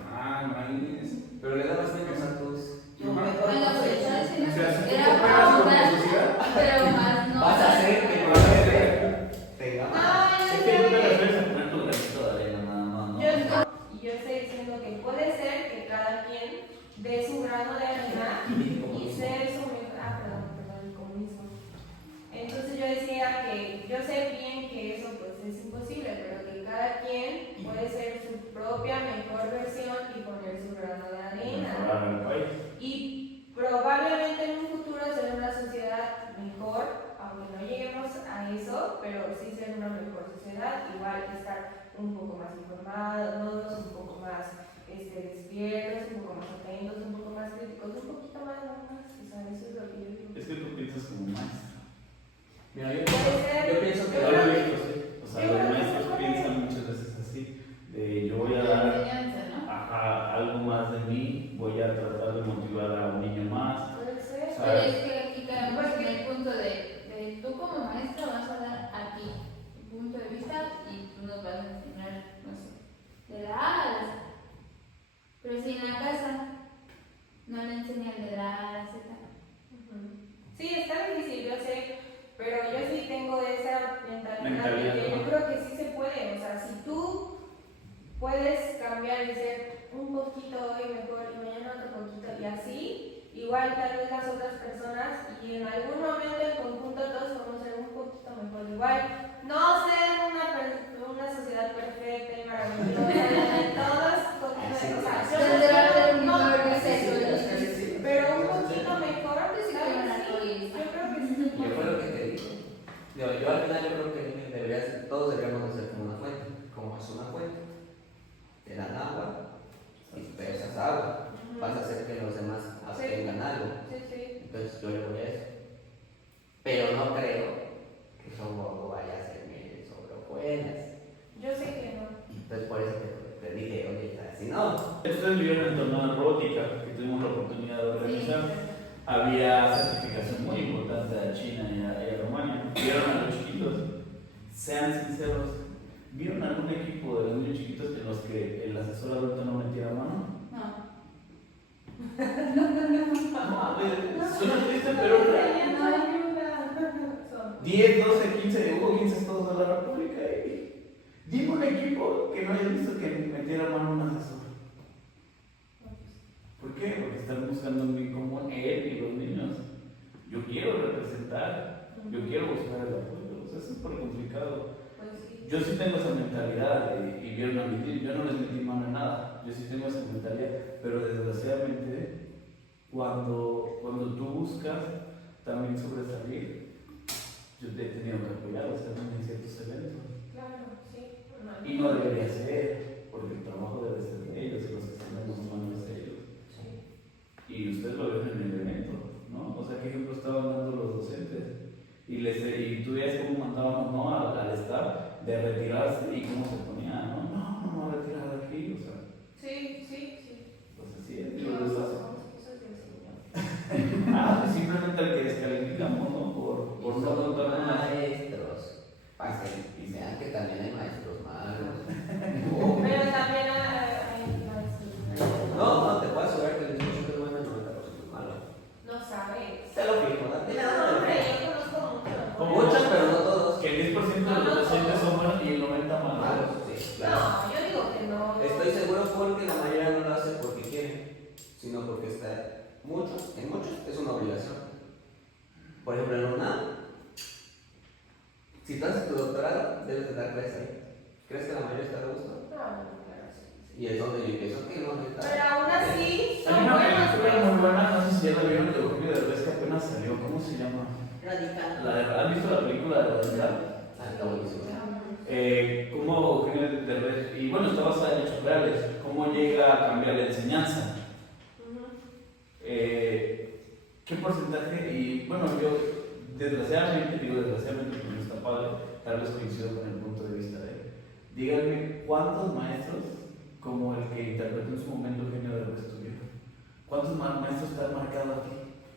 maíz. Pero le dabas menos a tus. Bueno, pues yo decía O sea, si tú que era cooperas para como votar, sociedad, pero más no. Vas a hacer que no tengamos. No, Es yo que sé tú te que- refieres a poner tu granito de arena, nada más, ¿no? yo estoy diciendo que puede ser que cada quien dé su grano de arena y ser su mejor. Perdón, el comunismo. Entonces yo decía que yo sé bien que eso pues es imposible, pero que cada quien puede ser propia mejor versión y poner su grano de arena. Mejorar el país. Y probablemente en un futuro ser una sociedad mejor, aunque no lleguemos a eso, pero sí ser una mejor sociedad, igual estar un poco más informados, un poco más despiertos, un poco más atentos, un poco más críticos, un poquito más, o sea, eso es lo que yo digo. Es que tú piensas como maestro. Mira, yo Puede ser. pienso que Yo Yo creo lo que- he visto, sí. O sea, yo los creo que maestros sí puede. piensan muchas veces así. De yo voy a La dar enseñanza, ¿no? algo más de mí, voy a tratar de motivar a un niño más. Puede ser. O sea, Pero es que aquí caemos en el punto de tú como maestro vas a dar aquí tu punto de vista y tú nos vas a enseñar, no sé, de la A a la Z. Pero si en la casa no le enseñan de la A a la Z. Sí, está difícil, yo sé, pero yo sí tengo esa mentalidad de que ¿no? yo creo que sí se puede. O sea, si tú puedes cambiar y ser un poquito hoy mejor y mañana otro poquito y así, igual tal vez las otras personas y en algún momento en conjunto todos podemos ser un poquito mejor. Igual, no ser una sociedad perfecta y maravillosa, todas, o sea, yo Donde va a haber un no, mejor sí, sexo. sí, pero un poquito mejor, Sí, ¿sabes? con Sí, arcoíris. yo creo que sí se Yo puede. fue lo que te digo. Yo al final yo creo que debería ser, todos deberíamos de ser como una fuente. Como es una fuente. Te dan agua y pesas agua. Vas a hacer que los demás obtengan algo. Sí, sí. Entonces yo le voy a eso. Pero no creo que Songo vaya a ser miel sobre hojuelas. Yo sé que no. Entonces por eso te dije, oye, si no. Ustedes vieron el torneo de robótica que tuvimos la oportunidad de organizar. Sí. Había certificación muy importante a China y a Rumania. Vieron a los chiquitos, sean sinceros, ¿vieron algún equipo de los niños chiquitos en los que el asesor adulto no metiera mano? No. No, suena triste, pero real. No ayuda. 10, 12, 15 dibujos, todos de la República. Y dime un equipo que no haya visto que metiera mano un asesor. ¿Por qué? Porque están buscando un bien común él y los niños. Yo quiero representar, yo quiero buscar el apoyo. O sea, es súper complicado. Pues sí. Yo sí tengo esa mentalidad y vieron a mentir. Yo no les metí mano en nada. Yo sí tengo esa mentalidad. Pero desgraciadamente, cuando tú buscas también sobresalir, yo te he tenido que apoyar, o sea, en ciertos eventos. Claro, sí. Y no debería ser, porque el trabajo debe ser de ellos y los que están en las manos de ellos. Y ustedes lo ven en el evento, ¿no? O sea, ¿qué ejemplo estaban dando los docentes? Y tú veías cómo mandábamos, ¿no? Al staff de retirarse y cómo se ponía, ¿no? No, retirar de aquí, o sea, Sí, sí, sí. pues así es. Eso Digo, es del Señor. pues simplemente al que descalificamos, ¿no? Por no contar con nada. Maestros. Pasen y vean que también hay maestros malos. Pero también hay maestros. No, te puedo asegurar que el 18% es bueno, el 90% es malo. No sabes. Te lo fijo, date No, hombre, yo conozco mucho. Muchos, pero no todos. Que el 10% de los docentes son buenos y el 90% malos. Malos, sí, claro. No, yo digo que no. Estoy seguro porque la mayoría no lo hace porque quiere, sino porque está. En muchos es una obligación. Por ejemplo, en UNAM, si tú haces tu doctorado, debes de dar clases ahí. ¿Crees que la mayoría está de gusto? No, claro, sí. Y es donde yo pienso que no está. Pero aún así, Hay son una buenos. película muy buena, no sé si ya la vieron, de Eugenio Derbez que apenas salió, ¿cómo se llama? Radical. ¿Han visto la película de Radical? Ah, está buenísimo. Cómo Eugenio Derbez, y bueno, está basada en hechos reales, cómo llega a cambiar la enseñanza. ¿Qué porcentaje? Y bueno, yo desgraciadamente, porque no está padre, tal vez coincido con el punto de vista de él. Díganme, ¿cuántos maestros, como el que interpretó en su momento Eugenio Derbez tuvieron? ¿Cuántos maestros te han marcado a ti?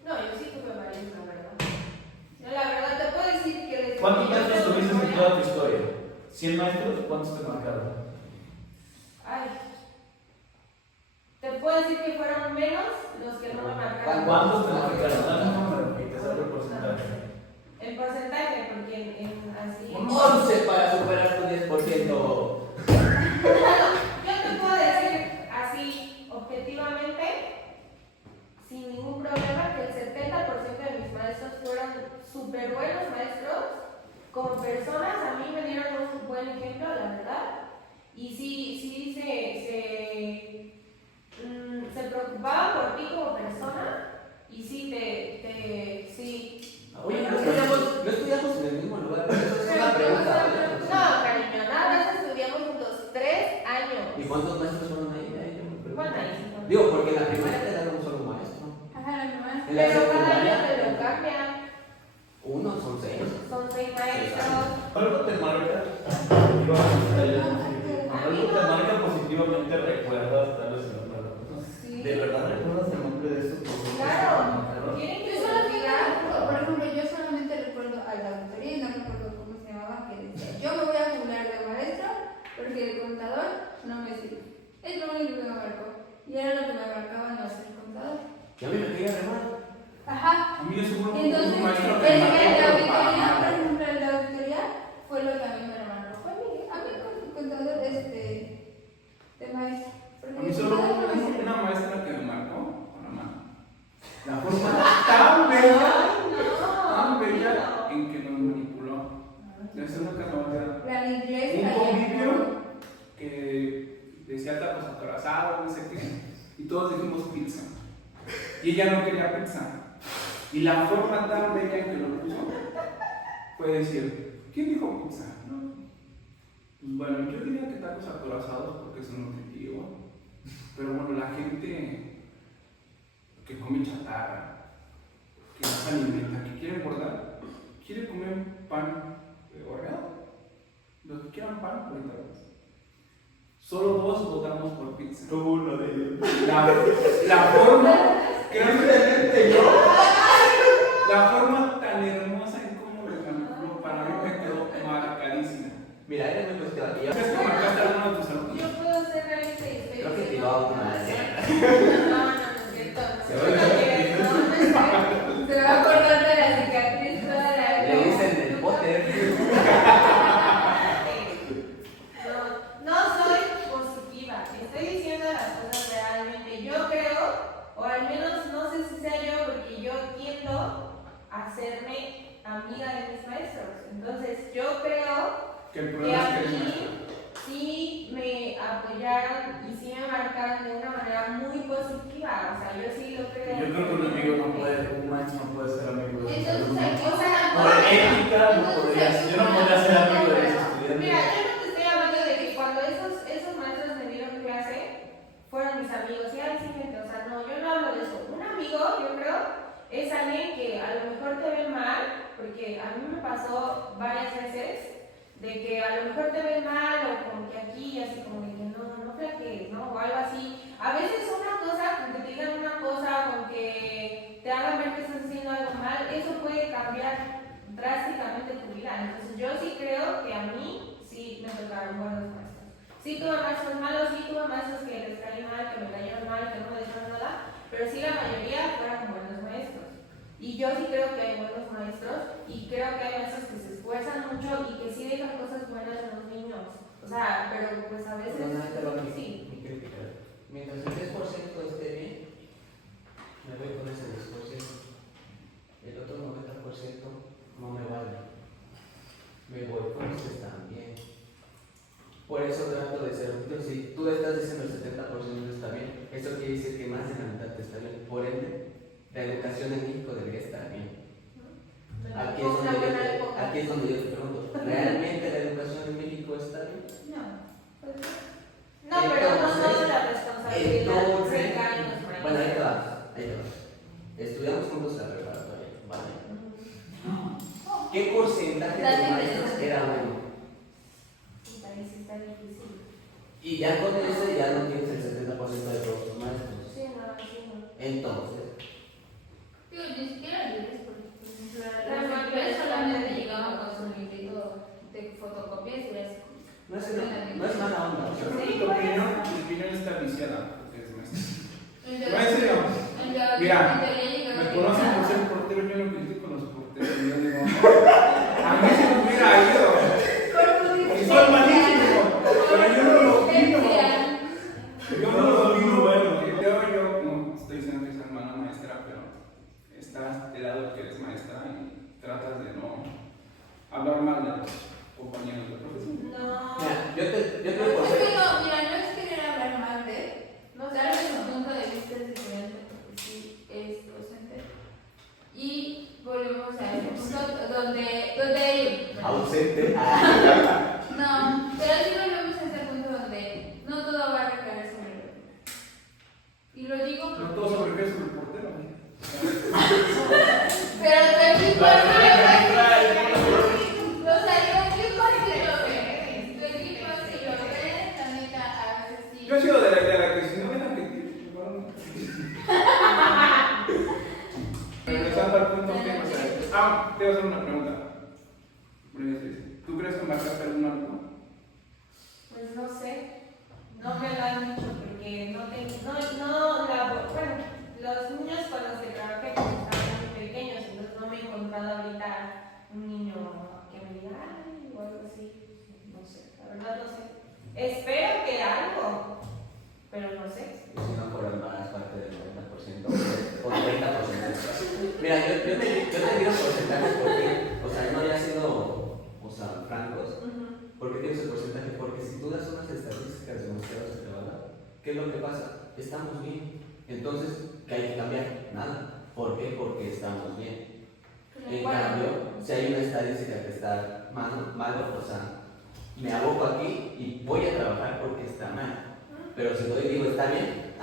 No, yo sí tuve varios, la verdad. No, la verdad, te puedo decir que desde ¿Cuántos que yo maestros tengo tuviste en memoria- toda tu historia? ¿100 maestros? ¿Cuántos te marcaron? Ay. Te puedo decir que fueron menos los que no me marcaron. ¿Cuántos te marcaron? Dame un número y te sale el porcentaje. El porcentaje, porque en así. 11 para superar tu 10%. Yo te puedo decir así, objetivamente, sin ningún problema, que el 70% de mis maestros fueron súper buenos maestros. Como personas, a mí me dieron un buen ejemplo, la verdad. Y sí ¿Cuántos maestros fueron ahí? Ahí yo me pregunto. Bueno, ahí sí. Digo, porque en la primaria te dan un solo maestro. Ajá, la primera. En la Pero cada año secundaria, te lo cambian. uno son 6. Son 6 maestros. Algo te marca positivamente. Algo te marca positivamente, recuerdas tal vez en la Sí. ¿De verdad recuerdas el nombre de estos profesores? Claro. Tienen que Yo solamente investigar. recuerdo, por ejemplo, yo solamente recuerdo a la auditoría y no recuerdo cómo se llamaba, que decía, yo me voy a jubilar de maestra porque el contador no me sirve. Es lo único que me marcó. Y era lo que me marcaba no ser contador. Y a mí me caía re mal. Ajá. A mí yo seguro Y entonces, un maestro el que de me la marcó auditoría, por para ejemplo, el de la auditoría fue lo que a mí me marcó. Fue a mí con el contador de maestra. Porque A mí el solo contador no me hubo sirve. una maestra que me marcó con la mano. La forma tan bella, tan bella en que nos manipuló. Eso nunca me va a olvidar. La de inglés, Un la convivio que decía tacos acorazados, no sé qué, y todos dijimos pizza. Y ella no quería pizza. Y la forma tan bella en que lo puso fue decir, ¿quién dijo pizza? No. Pues bueno, yo diría que tacos acorazados porque son nutritivos. Pero bueno, la gente que come chatarra, que no se alimenta, que quiere engordar, quiere comer pan horneado. Los que quieran pan, ahorita ves. Solo 2 votamos por pizza. Tú uno de ellos. La forma, créanme, la forma tan hermosa en cómo lo manipuló, para mí me quedó marcadísima. Mira, eres muy positiva. Y yo ¿Crees que marcaste a alguno de tus alumnos? Yo puedo ser realista y estoy creo que diciendo- tiró a una. No, es cierto. Se No, va a no es cierto. Se va a acordar de la cicatriz toda la Le dicen el Potter. No, no soy positiva. Estoy diciendo las cosas realmente. Yo creo, o al menos no sé si sea yo, porque yo tiendo a hacerme amiga de mis maestros. Entonces, yo creo Que el que problema a es que eres mí maestra. sí me apoyaron y sí me marcaron de una manera muy positiva. O sea, yo sí lo creo. Yo creo que un amigo no puede, un maestro no puede ser amigo de sus Entonces, alumnos. aquí, O sea, Por ética no podría ser, yo no podría ser amigo de mis estudiantes. Mira, yo no te estoy hablando de que cuando esos maestros me dieron clase fueron mis amigos. Y ay, sí, gente, o sea, no, yo no hablo de eso. Un amigo, yo creo, es alguien que a lo mejor te ve mal, porque a mí me pasó varias veces de que a lo mejor te ven mal o como que aquí, así como de que no flaquees, ¿no? O algo así. A veces una cosa, con que te digan una cosa, con que te hagan ver que estás haciendo algo mal, eso puede cambiar drásticamente tu vida. Entonces yo sí creo que a mí sí me tocaron buenos maestros. Sí tuve maestros malos, sí tuve maestros que les caí mal, que me cayeron mal, que no me dejaron nada, pero sí la mayoría fueron buenos maestros. Y yo sí creo que hay buenos maestros y creo que hay maestros que se esfuerzan mucho y que sí dejan cosas buenas en los niños. O sea, pero pues a veces sí. Mi crítica. Mientras el 10% esté bien, me voy con ese 10%. El otro 90% no me vale. Me voy con ese también. Por eso trato de ser objetivo. Si tú estás diciendo el 70% está bien, eso quiere decir que más de la mitad está bien. Por ende, la educación en México debería estar bien. Aquí es donde yo te pregunto, ¿realmente la educación en México está bien? No, pero no toda la responsabilidad entonces, recae en los maestros. Bueno, ahí te va. Estudiamos juntos la preparatoria, ¿vale? ¿Qué porcentaje de los maestros era bueno? Ahí sí está difícil. Y ya con eso ya no tienes el 70% de todos tus maestros. Sí, no. Entonces, digo, ni siquiera libres, porque por ejemplo, Pero las no, libres pero solamente no. llegaban con su librito de fotocopias y era así. no es mala onda. o sea, Tu opinión está viciada porque es maestra. En No, en serio. la Mira, auditoría llegaban Me y conocen por llegaban. ser portero, yo no critico a los porteros. Yo digo, a mí se me hubiera ido. Y son malísimos, pero yo no lo opino. Yo no lo opino. Bueno, yo no estoy diciendo que seas mala maestra, pero estás del lado que eres maestra y tratas de no hablar mal de los compañeros de profesión. No. Mira, yo te Es por que no, mira, no es querer hablar mal de No sé. tal vez su punto de vista es diferente porque sí es docente. Y volvemos a ese punto donde ausente. no, pero sí volvemos a ese punto donde no todo va a de la que si no ven a que regresando al punto que ibas a decir. Te voy a hacer una pregunta. ¿Tú crees que marcaste algún algo? Pues no sé, no me lo han dicho porque no tengo, bueno, los niños con los que trabajé pues, estaban muy pequeños, entonces no me he encontrado ahorita un niño que me diga, ay, o algo así, no sé, la verdad no sé. Espero que algo, pero no sé. Y si no fueran más parte del 90% o 30%. Mira, yo te digo porcentajes porque, o sea, no haya sido, o sea, francos. ¿Por qué tienes el porcentaje? Porque si tú das unas estadísticas demasiado elevadas, ¿qué es lo que pasa? Estamos bien. Entonces, ¿qué hay que cambiar? Nada. ¿Por qué? Porque estamos bien. En cambio, si hay una estadística que está malo, o sea, me aboco aquí y voy a trabajar porque está mal. Pero si doy digo, ¿está bien?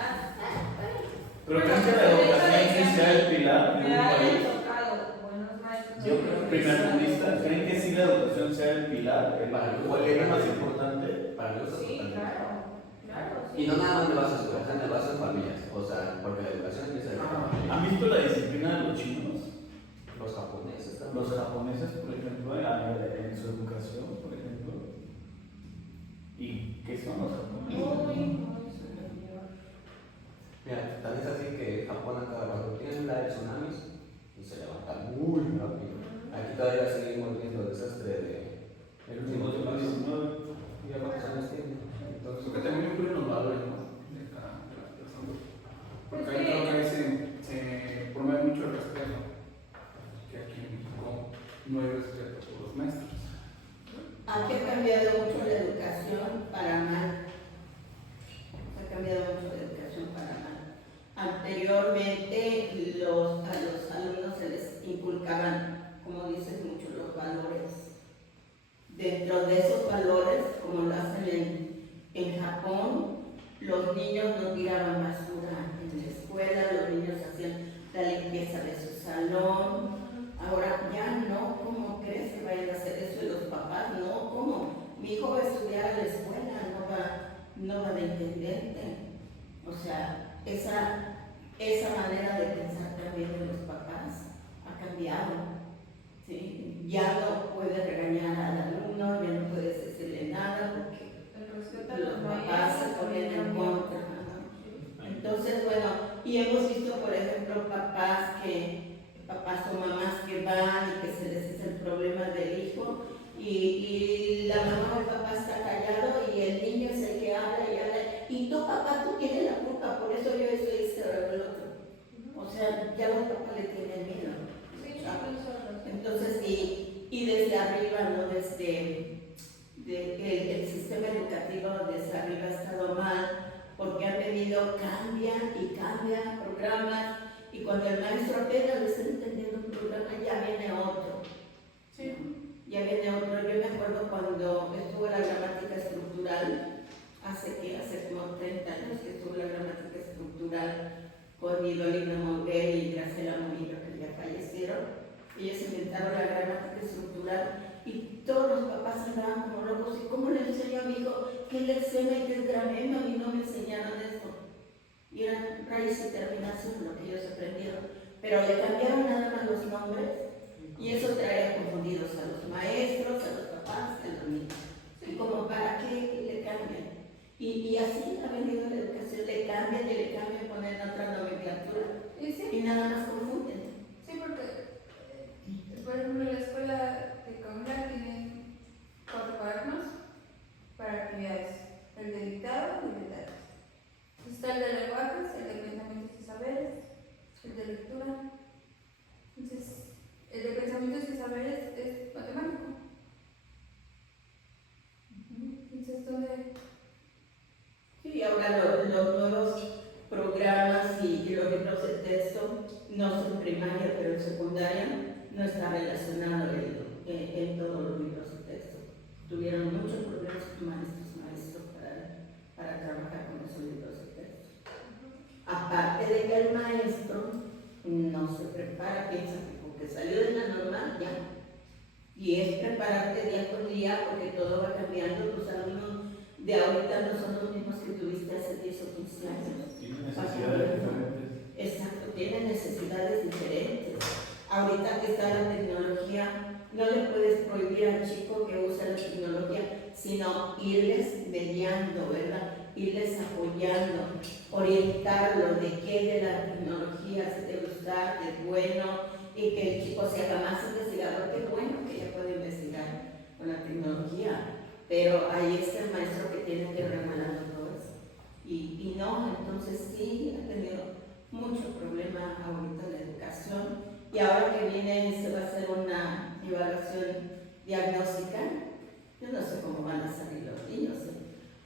Pero ¿crees que la educación sí sea el pilar de Me un hayan país? tocado buenos maestros. Yo creo que Primermundistas, ¿creen que sí la educación sea el pilar? ¿Cuál es más importante? Para mí, Sí, claro, sí. Y no nada más me baso en educación, me baso en familias. O sea, porque la educación empieza de la familia. ¿Han visto la disciplina de los chinos? Los japoneses también. Los japoneses, por ejemplo, en su educación, por ejemplo. ¿Y qué son los japoneses? Muy superior. Mira, tan es así que Japón acá cuando tienen la de tsunamis y se levanta muy rápido. Aquí todavía seguimos viendo el desastre de el último tsunami. ¿Y a cuántos años tiene? Entonces, Porque también influyen los valores, ¿no? De cada de las personas. Porque ahí creo que ahí se promueve mucho el respeto. Que aquí en México no hay respeto por los maestros. Ha cambiado mucho la educación para mal. Ha cambiado mucho la educación para mal. Anteriormente a los alumnos se les inculcaban, como dices mucho, los valores. Dentro de esos valores, como lo hacen en Japón, los niños no tiraban basura en la escuela, los niños hacían la limpieza de su salón. Ahora ya no, ¿cómo crees que vayan a hacer eso? Y los papás, no, ¿cómo? Mi hijo va a estudiar a la escuela, no va de intendente. O sea, esa manera de pensar también de los papás ha cambiado. ¿Sí? Ya no puedes regañar al alumno, ya no puedes decirle nada porque El respeto a los papás se ponen en contra. ¿No? Entonces, bueno, y hemos visto, por ejemplo, papás o mamás que van y que se les dice el problema del hijo y la mamá o el papá está callado y el niño es el que habla y tú papá, tú tienes la culpa, por eso yo estoy el otro. O sea, ya los papás le tienen miedo. Entonces, y desde arriba, ¿no? Desde el sistema educativo desde arriba ha estado mal, porque han venido, cambian programas, y cuando el maestro apenas lo está entendiendo un programa, ya viene otro. Sí. Ya viene otro. Yo me acuerdo cuando estuvo la gramática estructural, hace como 30 años que estuvo la gramática estructural con Idolina Monguel y Graciela Murillo, que ya fallecieron. Ellos inventaron la gramática estructural y todos los papás andaban como locos. ¿Y cómo le enseño a mi hijo qué es lexema y qué es gramema? A mí no me enseñaron eso. Y eran raíz y terminación lo que ellos aprendieron. Pero le cambiaron nada más los nombres y eso traía confundidos a los maestros, a los papás, a los niños. Y como para qué le cambian. Y así ha venido la educación, le cambian, ponen otra nomenclatura y nada más confunden. Sí, porque, por ejemplo, en la escuela de Comuna tienen 4 cuadernos para actividades: el de dictado y el de tareas. Está el de lenguajes, el de pensamientos y saberes, el de lectura. Entonces, el de pensamientos y saberes es matemático. Entonces, ¿dónde? Sí, ahora los nuevos programas y los libros de texto no son primaria, pero en secundaria no está relacionado en todos los libros de texto. Tuvieron muchos problemas con maestros para trabajar con esos libros de texto. Aparte de que el maestro no se prepara, piensa que porque salió de la normal ya. Y es prepararte día con día porque todo va cambiando, tus alumnos de ahorita no son los mismos que tuviste hace 10 o 15 años. Tienen necesidades diferentes. Exacto, tienen necesidades diferentes. Ahorita que está la tecnología, no le puedes prohibir al chico que use la tecnología, sino irles mediando, ¿verdad? Irles apoyando, orientarlos de qué de la tecnología se debe usar, qué es bueno, y que el chico se haga más investigador. Qué bueno que ella puede investigar con la tecnología, pero ahí está el maestro que tiene que regular todo eso. Y no, entonces sí, ha tenido mucho problema ahorita la educación, y ahora que viene se va a hacer una evaluación diagnóstica. Yo no sé cómo van a salir los niños,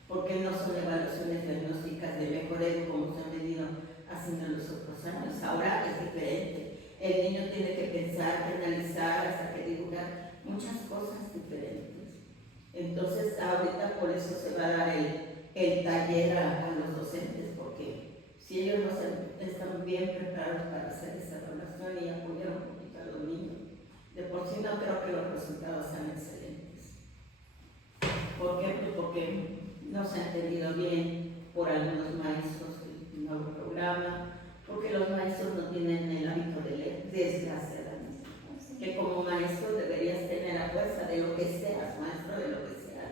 porque no son evaluaciones diagnósticas de mejoreo como se han venido haciendo en los otros años. Ahora es diferente. El niño tiene que pensar, que analizar, hasta que dibujar muchas cosas diferentes. Entonces ahorita por eso se va a dar el taller a los docentes, porque si ellos no están bien preparados para hacer esa evaluación y apoyar un poquito a los niños, de por sí no creo que los resultados sean excelentes. ¿Por qué? Pues porque no se ha entendido bien por algunos maestros el nuevo programa, porque los maestros no tienen el hábito de leer, desgraciadamente. Que como maestro deberías tener la fuerza de lo que seas, maestro de lo que sea,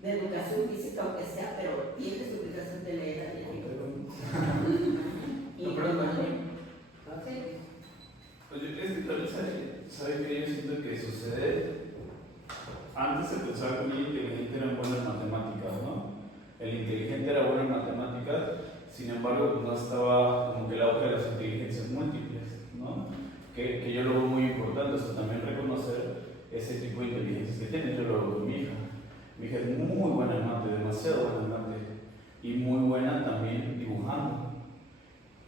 de educación física o que sea, pero tienes obligación de leer a diario. Y Oye, es que tal vez sabe que yo siento que sucede. Antes se pensaba que el inteligente era bueno en matemáticas, ¿no? El inteligente era bueno en matemáticas, sin embargo, no estaba como que el auge de las inteligencias múltiples, ¿no? Que yo lo veo muy importante, o sea, también reconocer ese tipo de inteligencias que tiene. Yo lo veo con mi hija. Mi hija es muy buena en mate, demasiado buena en mate, y muy buena también dibujando.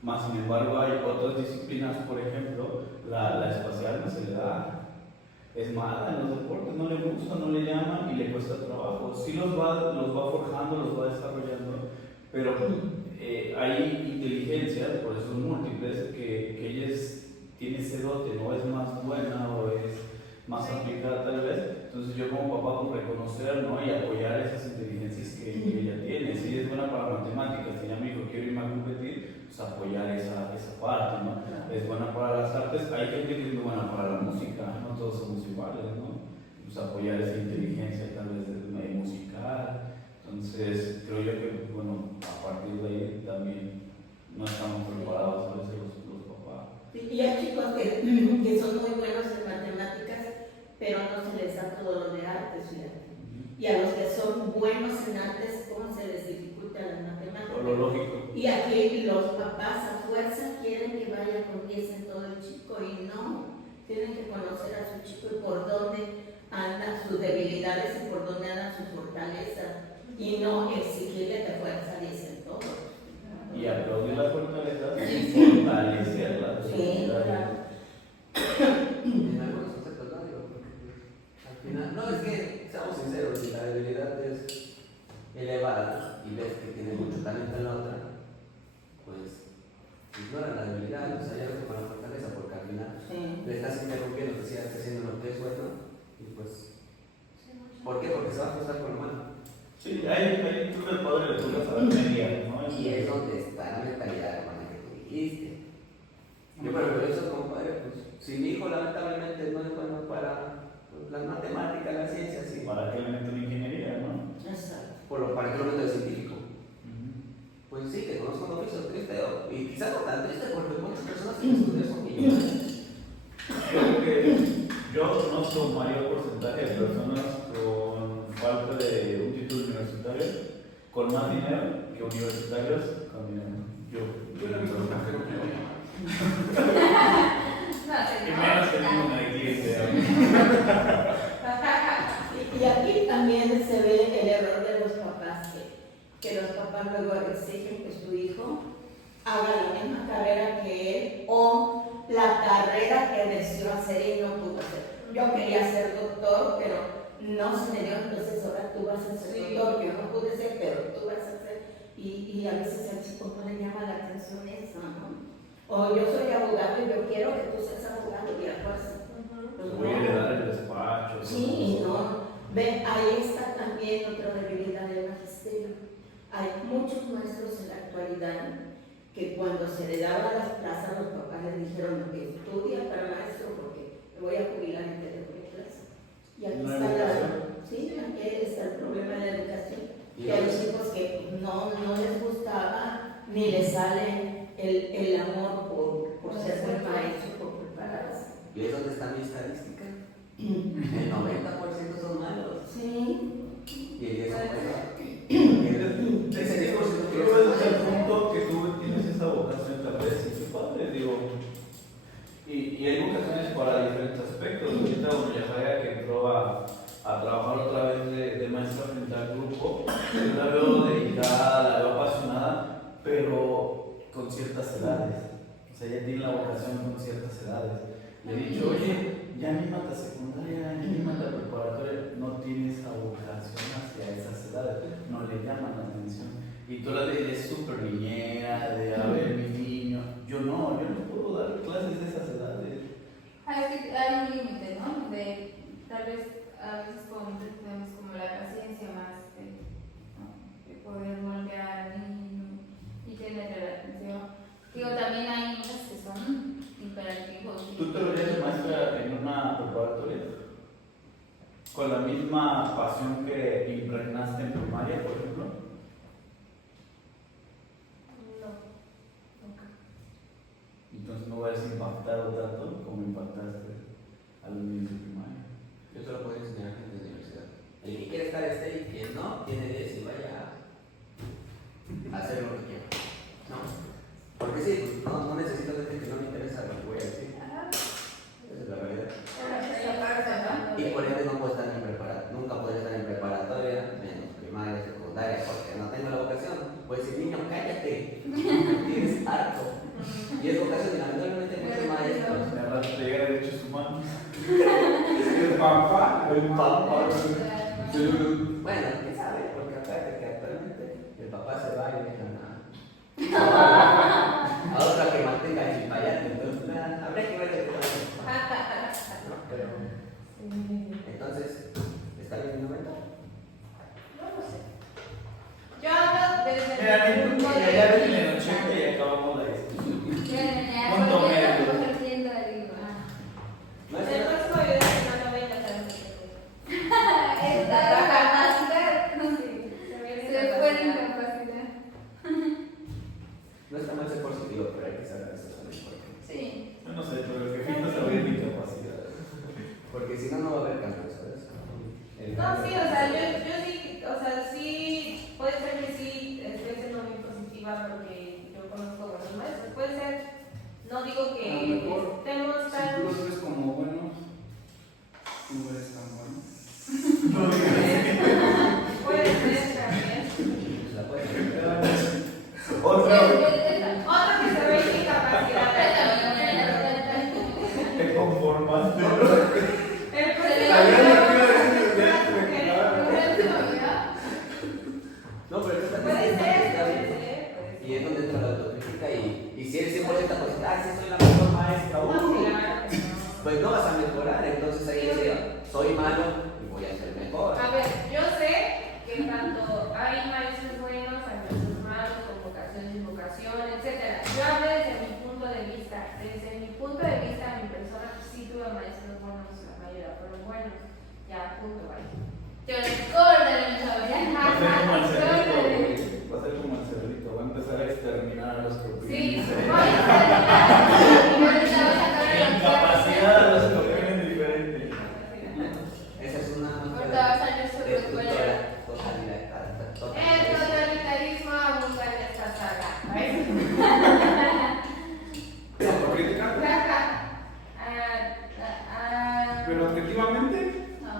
Más sin embargo, hay otras disciplinas, por ejemplo, la espacial no se le da. Es mala en los deportes, no le gusta, no le llama y le cuesta trabajo. Sí los va forjando, los va desarrollando, pero hay inteligencias, por eso múltiples, que ella tiene ese dote, no es más buena o es más aplicada tal vez. Entonces yo como papá pues reconocer, ¿no? Y apoyar esas inteligencias que ella tiene. Si ella es buena para matemáticas, tiene amigos, quiero irme a competir, pues apoyar esa parte, ¿no? Es buena para las artes, hay gente que es muy buena para la música, no todos somos iguales, ¿no? Pues apoyar esa inteligencia tal vez musical. Entonces creo yo que, bueno, a partir de ahí también no estamos preparados a veces los papás. y hay chicos que son muy buenos en matemáticas, pero no se les da todo lo de artes, fíjate. Y a los que son buenos en artes, ¿cómo se les dificulta las matemáticas? Lo lógico. Y aquí los papás a fuerza quieren que vaya con 10 en todo el chico, y no, tienen que conocer a su chico y por dónde andan sus debilidades y por dónde andan sus fortalezas, y no exigirle que fuerza 10 en todo. Y aplaudir las fortalezas y fortalecerlas. Sí, claro. En algunos conceptos, ¿no? Digo, porque al final, no, es que, seamos sinceros, si la debilidad es elevada y ves que tiene mucho talento en la otra, pues ignora la debilidad, o sea, ya lo con la fortaleza, porque al final le estás interrumpiendo que sigas haciendo lo que es bueno, y pues, ¿por qué? Porque se va a cruzar con lo malo. Sí, hay tú el padre de tu casa media, ¿no? Y es donde está la mentalidad hermana que tú dijiste. Yo, pero eso como padre, pues, si mi hijo lamentablemente no es bueno para las matemáticas, las ciencias, sí. ¿Para qué le meto en ingeniería, no? Exacto. ¿Para qué lo meto de científico? Pues sí, que conozco un oficio triste, y quizás no tan triste, porque muchas personas que estudian son millonarios. Yo creo que yo conozco un mayor porcentaje de personas con falta de un título universitario, con más dinero que universitarios con dinero. Yo lo he visto extranjero que oye. Y menos teniendo de cliente. Y aquí también se ve el error de los papás, que los papás luego exigen que su hijo haga la misma carrera que él o la carrera que deseó hacer y no pudo hacer. Yo quería ser doctor, pero no se me dio, entonces ahora tú vas a ser doctor, yo no pude ser, pero tú vas a ser. Y a veces al chico no le llama la atención eso, ¿no? O yo soy abogado y yo quiero que tú seas abogado y a fuerza. Pues Voy a heredar el despacho. sí, no. Ven, ahí está también otra debilidad del magisterio. hay muchos maestros en la actualidad que cuando se le daban las plazas, los papás les dijeron que estudia para maestro porque me voy a jubilar y te dejo mi clase. Y aquí No hay está educación. sí, aquí está el problema de la educación. Y Que hay los hijos que no les gustaba ni les sale el amor por ser buen maestro, por prepararse. ¿Y es donde está mi estadística? El 90% son malos. Sí. Y el 10% son buenos. Ese 10% creo que es el punto que tú tienes esa vocación tal vez, y qué padre, digo. Y hay vocaciones para diferentes aspectos. Ahorita, bueno, Yajaira que entró a trabajar otra vez de maestra frente al grupo, yo la veo dedicada, la veo apasionada, pero con ciertas edades. O sea, ella tiene la vocación con ciertas edades. Le he dicho, oye, ya anímate a secundaria, ya anímate a preparatoria, no tienes esa vocación hacia esas edades, no le llaman la atención. Y tú la ves súper niñera, de a ver mi niño. Yo no puedo dar clases de esas edades. Es que hay un límite, ¿no? De tal vez a veces tenemos como la paciencia más de poder moldear al niño y tener la atención. Digo, también hay niños que son hiperactivos. ¿Tú te lo verías maestra en una preparatoria? ¿Con la misma pasión que impregnaste en primaria, por ejemplo? No, nunca. Entonces no hubieras impactado tanto como impactaste a los niños de primaria. Yo te lo puedo enseñar a gente de universidad. El que quiere estar y quien no, tiene 10 y vaya a hacer lo que quiera. No. Porque sí, pues, no necesito gente que no me interesa lo que voy a decir. Esa es la realidad. Y por ende no puedo estar nunca podré estar en preparatoria, menos primaria, secundaria, porque no tengo la vocación. Voy a decir, niño, cállate, tienes harto. Y es vocación, y lamentablemente muchos maestros. De rato te llega derechos humanos. El papá. Bueno, quién sabe, porque aparte que actualmente el papá se va y dejan a otra que mantenga el chipayate, entonces habría que ver qué pasa. ¿No? Pero, entonces, ¿está bien mi momento? No lo sé. Yo hablo desde Mira, el ni punto punto, de ya ven en vista. el 80 y acabamos la discusión. Punto medio. No En es el próximo video no voy a intentar Esta capacidad, no sé, se fue en hacer. capacidad. no está mal ser positivo, pero hay que saber eso también. Sí. Yo no sé, pero el jefito sabría mi capacidad. Porque si no, no va a haber cambios, ¿sabes? No, sí, o sea, yo sí, o sea, sí, puede ser que sí estoy siendo muy positiva porque yo conozco buenos maestros, puede ser, no digo A lo que mejor, estemos si tan... tú los ves como buenos, tú eres tan bueno. Puede ser también. Pues la puedes ver. Otra Otro que se ve sin capacidad. te conformaste. El No, pero eso puede también ser, y es donde entra la autocrítica y si eres 100% positiva, sí soy la mejor maestra, No, claro que no. pues no vas a mejorar, entonces ahí Sí, dice, soy malo y voy a ser mejor. A ver, yo sé que tanto hay maestros buenos, hay maestros malos, con vocación, sin vocación, etc. Yo hablo desde mi punto de vista. Desde mi punto de vista, mi persona sí tuve maestros buenos, la mayoría fueron buenos. Ya, punto, vaya. Yo le corto el cabello. Va a ser como el cerrito, güey. Va a ser como el cerrito. Va a empezar a exterminar a los que opinan. Sí, diferente. voy a estar Incapacidad a los que opinan diferente. Esa es una Ahorita va a salir sobre tu totalidad. El totalitarismo abunda en esta saga. ¿Pero por crítica? Pero objetivamente, No.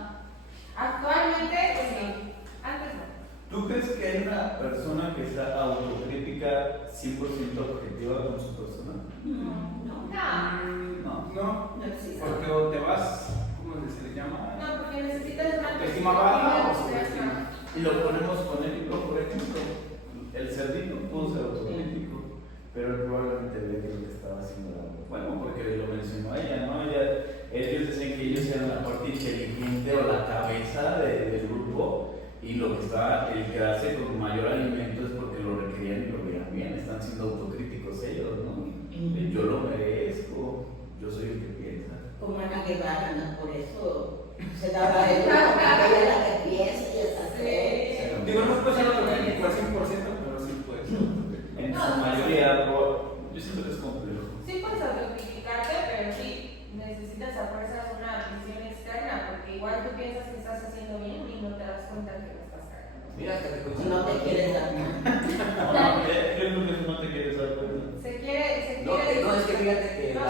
Actualmente, sí. Antes no. ¿Tú crees que hay una persona que sea autocrítica 100% objetiva con su persona? No. No. no. No existe. Porque o te vas, ¿cómo se le llama? No, porque necesitas una Autoestima baja o autoestima. Y lo ponemos con Érico, por ejemplo. El cerdito pudo ser autocrítico, pero él probablemente ve que lo que estaba haciendo era bueno, porque lo mencionó ella, ¿no? Ellos decían que ellos eran la parte inteligente o la cabeza del grupo, y lo que está, el que hace con mayor alimento es Guevara, ¿no? Por eso se daba el ella es la que piensa y es así. Digo, no puede ser autocrítico al 100%, pero sí puede ser autocrítico. En su mayoría, pero yo siento que es complejo. Sí puedes autocriticarte, pero sí necesitas a fuerzas una visión externa, porque igual tú piensas que estás haciendo bien y no te das cuenta que lo estás cagando. Mira, hasta que escuché. No te quieres dar cuenta. No, yo creo que no te quieres dar cuenta. Se quiere. No, es que fíjate que No,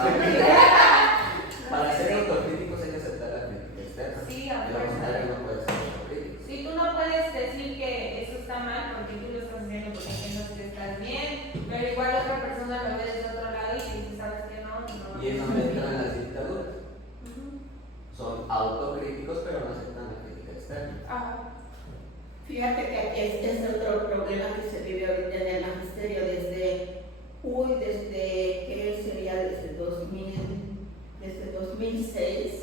para ser autocríticos hay que aceptar la crítica externa. Sí, Y a lo contrario fuerza. no puede ser autocrítico. Sí, tú no puedes decir que eso está mal porque tú lo estás haciendo porque piensas que estás bien, pero igual otra persona lo ve desde otro lado y dice, ¿sabes qué? No. Y es donde entran las dictaduras. Ujú. Son autocríticos, pero no aceptan la crítica externa. Ajá. Fíjate que este es otro problema que se vive ahorita en el magisterio ¿qué sería? Desde 2006,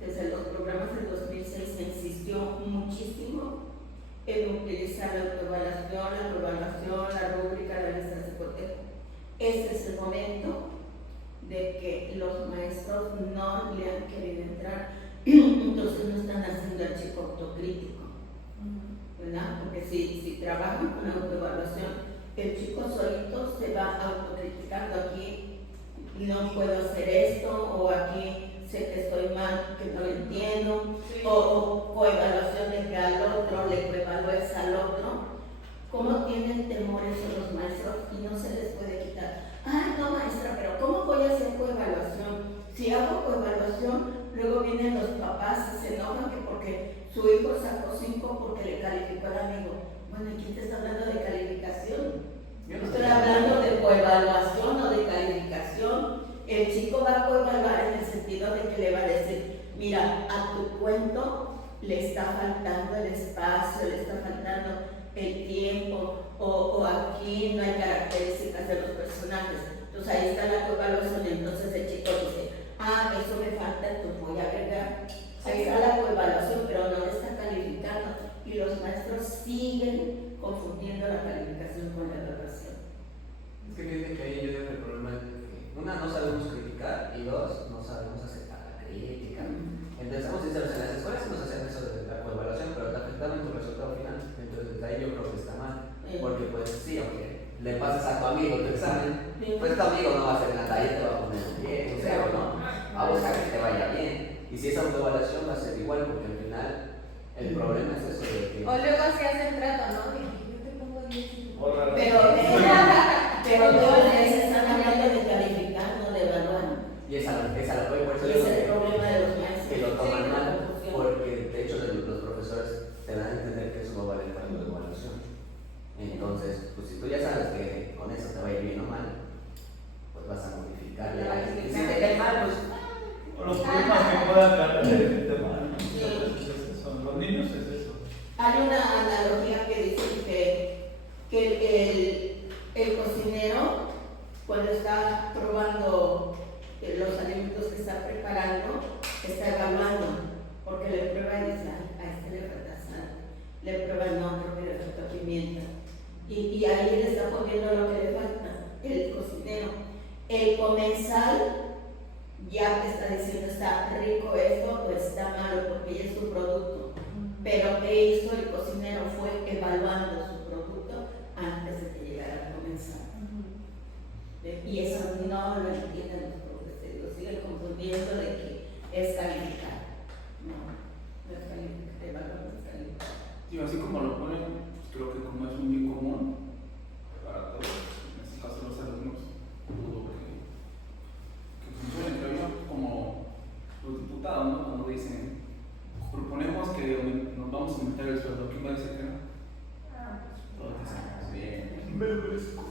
desde los programas del 2006 se insistió muchísimo en utilizar la autoevaluación, la evaluación, la rúbrica, la lista de cotejo. Este es el momento de que los maestros no le han querido entrar, entonces no están haciendo el chico autocrítico, ¿verdad? Porque si trabajan con la autoevaluación, el chico solito se va autocriticando. Aquí no puedo hacer esto, o aquí sé que estoy mal, que no lo entiendo, Sí. o coevaluación de que al otro le coevalúes al otro. ¿Cómo tienen temor eso los maestros y no se les puede quitar? Ay, no, maestra, pero ¿cómo voy a hacer coevaluación? Si hago coevaluación, luego vienen los papás y se enojan que porque su hijo sacó 5 porque le calificó al amigo. Bueno, ¿y quién te está hablando de calificación? Yo no Estoy sé. hablando de coevaluación o de calificación. El chico va a coevaluar en el sentido de que le va a decir, mira, a tu cuento le está faltando el espacio, le está faltando el tiempo, o aquí no hay características de los personajes. Entonces ahí está la coevaluación y entonces el chico dice, eso me falta, entonces voy a agregar. Ahí está la coevaluación, pero no le está calificando. Y los maestros siguen confundiendo la calificación con la evaluación. Es que fíjate que ahí yo digo que el problema es que una, no sabemos criticar, y dos, no sabemos aceptar la crítica. Entonces, seamos sinceros, en las escuelas nos hacen eso de la coevaluación, pero te afectaron en tu resultado final. Entonces, desde ahí yo creo que está mal. Porque, pues, sí, aunque le pases a tu amigo tu examen, pues tu amigo no va a hacer nada y te va a poner un 10, un 0, ¿no? Va a buscar que te vaya bien. Y si es autoevaluación va a ser igual, porque al final el problema es eso de que. O luego se hace el trato, ¿no? De que yo te pongo 10 y tú. Pero todos están hablando de calificar, no de evaluar. Y esa lo que por eso Y digo ese es el que problema de los maestros. lo toman Sí, mal, la confusión. porque de hecho los profesores te dan a entender que eso no vale para tu evaluación. Entonces, pues si tú ya sabes que con eso te va a ir bien o mal, pues vas a modificar. Y si te cae mal, pues. O los problemas que pueda traer de gente mal. Es eso. Los niños es eso. Hay una analogía que dice que el cocinero, cuando está probando los alimentos que está preparando, está evaluando, porque le prueba y dice, a este le falta sal, le prueba no, porque le falta pimienta, y ahí le está poniendo lo que le falta, el cocinero. El comensal ya te está diciendo, está rico esto o está malo, porque ya es su producto. Pero ¿qué hizo el cocinero? Fue evaluando su producto antes de que llegara al comensal. Y eso no lo entienden los profesores, lo siguen confundiendo de que es calificar. No es calificar, evaluar no es calificar. Digo, así como lo ponen, pues creo que como es un bien común para todos, en este caso los alumnos, dudo que funcione. Creo yo, como los diputados, ¿no? Cuando dicen, proponemos que nos vamos a aumentar el sueldo, ¿quién va a decir que no? Todos dicen, sí, me lo merezco.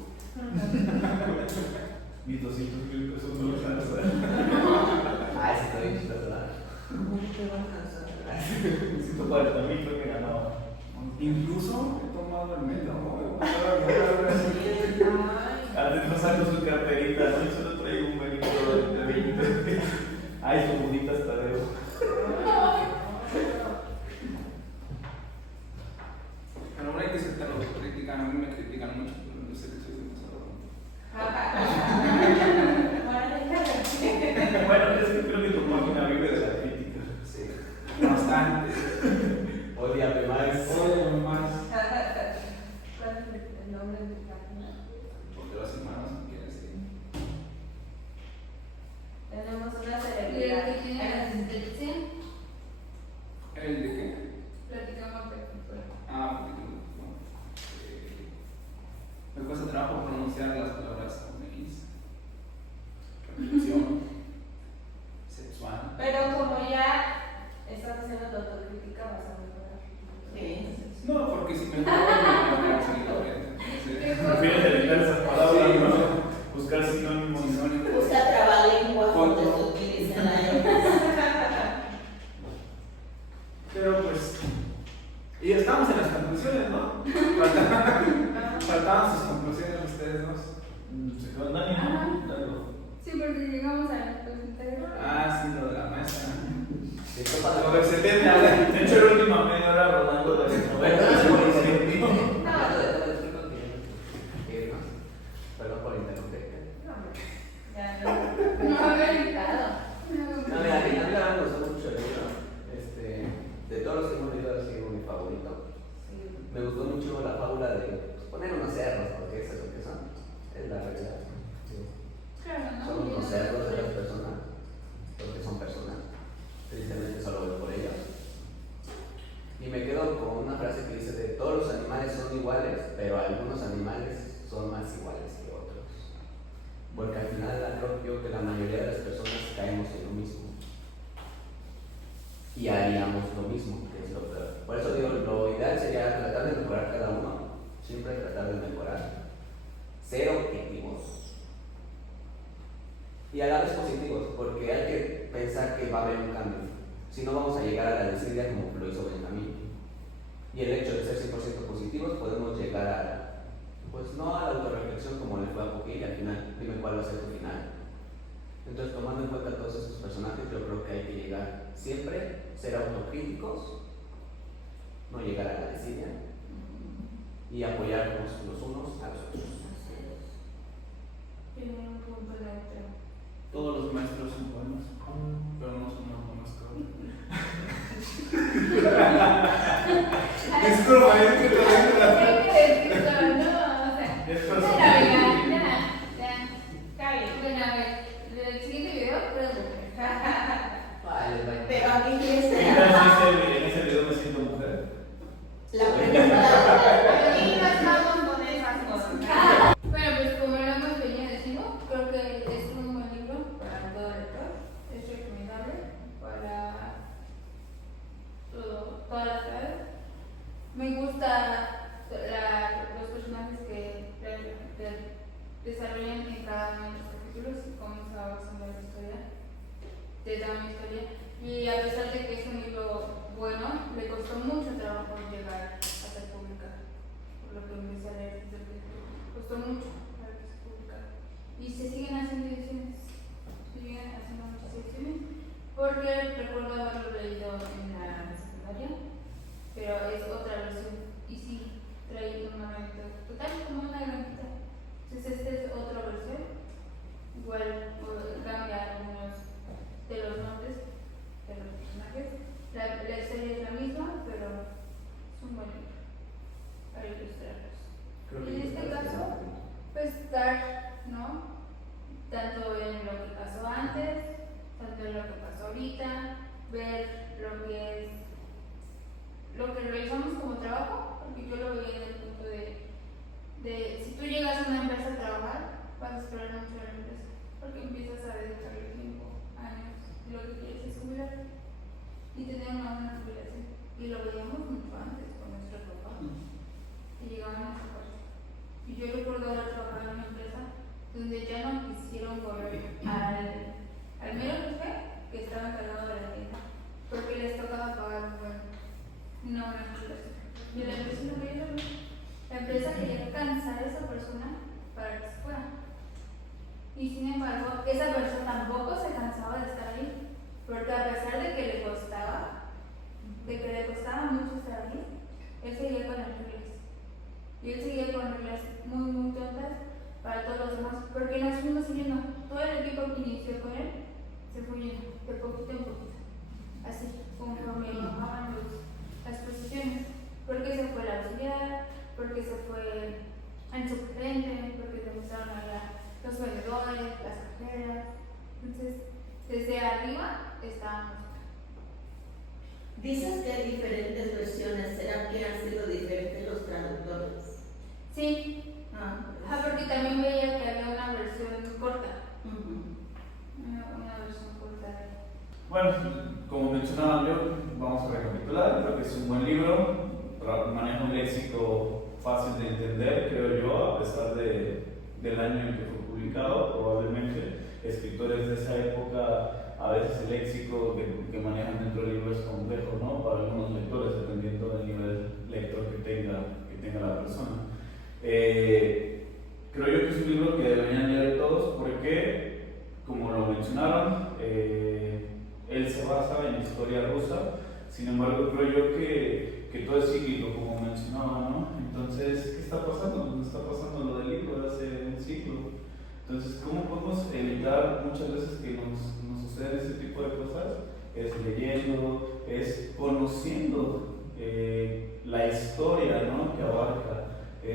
Mis 200,000 pesos no los alcanzan. Ese está bien chistoso, ¿verdad? ¿Cómo te van a hacer? 140,000 creo que ganaba. Incluso he tomado el metro, ¿no? Adentro saco su carterita, ¿no? Yo solo traigo un benito de 20. Ay, su bonita Tadeo. Pero ahora hay que aceptarlo, critican, a mí me critican mucho, pero yo sé que soy demasiado. Bueno, es que creo que tu página trabajo pronunciar las palabras con X. Reflexión, sexual. Pero como ya estás haciendo tu autocrítica, vas a mejorar. Sí. No, porque si me muevo, me voy a seguidores. Entonces, Prefieres evitar esas palabras, Sí, ¿no? Buscar sinónimos. Busca trabalengua cuando se utiliza la X. pero pues. Y estamos en las conclusiones, ¿no? Faltaban sus conclusiones ustedes dos. Se quedó Dani, ¿no? Dani. Sí, porque llegamos a la presentación. Ah, sí, lo de la maestra. Sí, esto pasa Lo del 70, ¿verdad? De hecho, la última media hora rodando de las novelas. Hablando de todo esto, creo que irnos. Perdón por interrumpirte. Ya no. No había gritado. No, mira, a mí me gustó mucho el libro. De todos los que hemos leído, ha sido mi favorito. Me gustó mucho la fábula de poner unos cerros, porque eso es lo que son. Es la realidad. Sí. Claro, ¿no? Son unos cerdos de las personas, porque son personas. Tristemente solo voy por ellos. Y me quedo con una frase que dice de todos los animales son iguales, pero algunos animales son más iguales que otros. Porque al final creo yo que la mayoría de las personas caemos en lo mismo. Y haríamos lo mismo, que es lo peor. Por eso digo, lo ideal sería tratar de mejorar cada uno, siempre tratar de mejorar. Ser objetivos. Y a la vez positivos, porque hay que pensar que va a haber un cambio. Si no, vamos a llegar a la desidia como lo hizo Benjamín. Y el hecho de ser 100% positivos, podemos llegar a, pues no a la autorreflexión como le fue a Poquí, y al final, dime cuál va a ser tu final. Entonces, tomando en cuenta todos estos personajes, yo creo que hay que llegar siempre, ser autocríticos, no llegar a la desidia y apoyarnos los unos a los otros. Tiene un punto neutro. Todos los maestros son buenos, pero no son los buenos que disculpa, es que todavía la. Hay que decirlo, no, o sea. Esto Bueno, es- ya. Cabe. Bueno, a ver, el siguiente video, puedes ver. Vale, vale. Pero a mí ¿Qué esta, tal si en ese video me siento mujer? la pregunta, Y no estamos con esas cosas. Bueno, pues como lo hemos venido diciendo, creo que es un buen libro para todo lector. Es recomendable para todas las edades. Me gusta los personajes que desarrollan en cada uno de los capítulos y cómo se va basando la historia, de toda una historia. Y a pesar de que es un libro bueno, le costó mucho trabajo llegar a ser publicado. Por lo que empecé a leer desde el principio, costó mucho para que se publicara. Y se siguen haciendo ediciones, muchas ediciones, porque recuerdo haberlo leído en la secundaria, pero es otra versión. Y sí, trae un momento total, como una granjita. Entonces, esta es otra versión. Igual cambia algunos de los nombres de los personajes. La historia es la misma, pero es un buen libro para ilustrarlos. Creo Y en este caso, pues dar, ¿no? Tanto en lo que pasó antes, tanto en lo que pasó ahorita, ver lo que es lo que realizamos como trabajo, porque yo lo veía desde el punto de si tú llegas a una empresa a trabajar, vas a esperar mucho de la empresa, porque empiezas a dedicarle tiempo, años, y lo que quieres es jubilarte y tener una buena jubilación. Y lo veíamos mucho antes con nuestros papás, y llegaban a esa parte. Y yo recuerdo haber trabajado en una empresa donde ya no quisieron correr al mero jefe que estaba encargado de la tienda, porque les tocaba pagar un buen, no una jubilación. Y la empresa no quería hacerlo. La empresa quería cansar a esa persona para que se fuera. Y sin embargo, esa persona tampoco se cansaba de estar ahí, porque a pesar de que le costaba mucho estar ahí, él seguía con las reglas. Y él seguía con reglas muy, muy tontas para todos los demás, porque nos fuimos yendo. Todo el equipo que inició con él se fue yendo, de poquito en poquito. Así, conforme bajaban las posiciones. Porque se fue el auxiliar, porque se fue el suplente, porque se empezaron a hablar los vendedores, las cajeras. Entonces, desde arriba estábamos. dices que hay diferentes versiones, ¿será que han sido diferentes los traductores? Sí, Porque también veía que había una versión corta. Ujú. Una versión corta de... Bueno, como mencionaba yo, vamos a recapitular. Creo que es un buen libro, maneja un léxico fácil de entender, creo yo, a pesar del año en que fue publicado. Probablemente escritores de esa época, a veces el léxico que manejan dentro del libro es complejo, ¿no? Para algunos lectores, dependiendo del nivel lector que tenga la persona. Creo yo que es un libro que deberían leer todos porque, como lo mencionaron, él se basa en historia rusa. Sin embargo, creo yo que todo es cíclico, como mencionaba, ¿no? Entonces, ¿qué está pasando? Nos está pasando lo del libro de hace un siglo. Entonces, ¿cómo podemos evitar muchas veces que nos suceden ese tipo de cosas? Es leyendo, es conociendo la historia, ¿no?, que abarca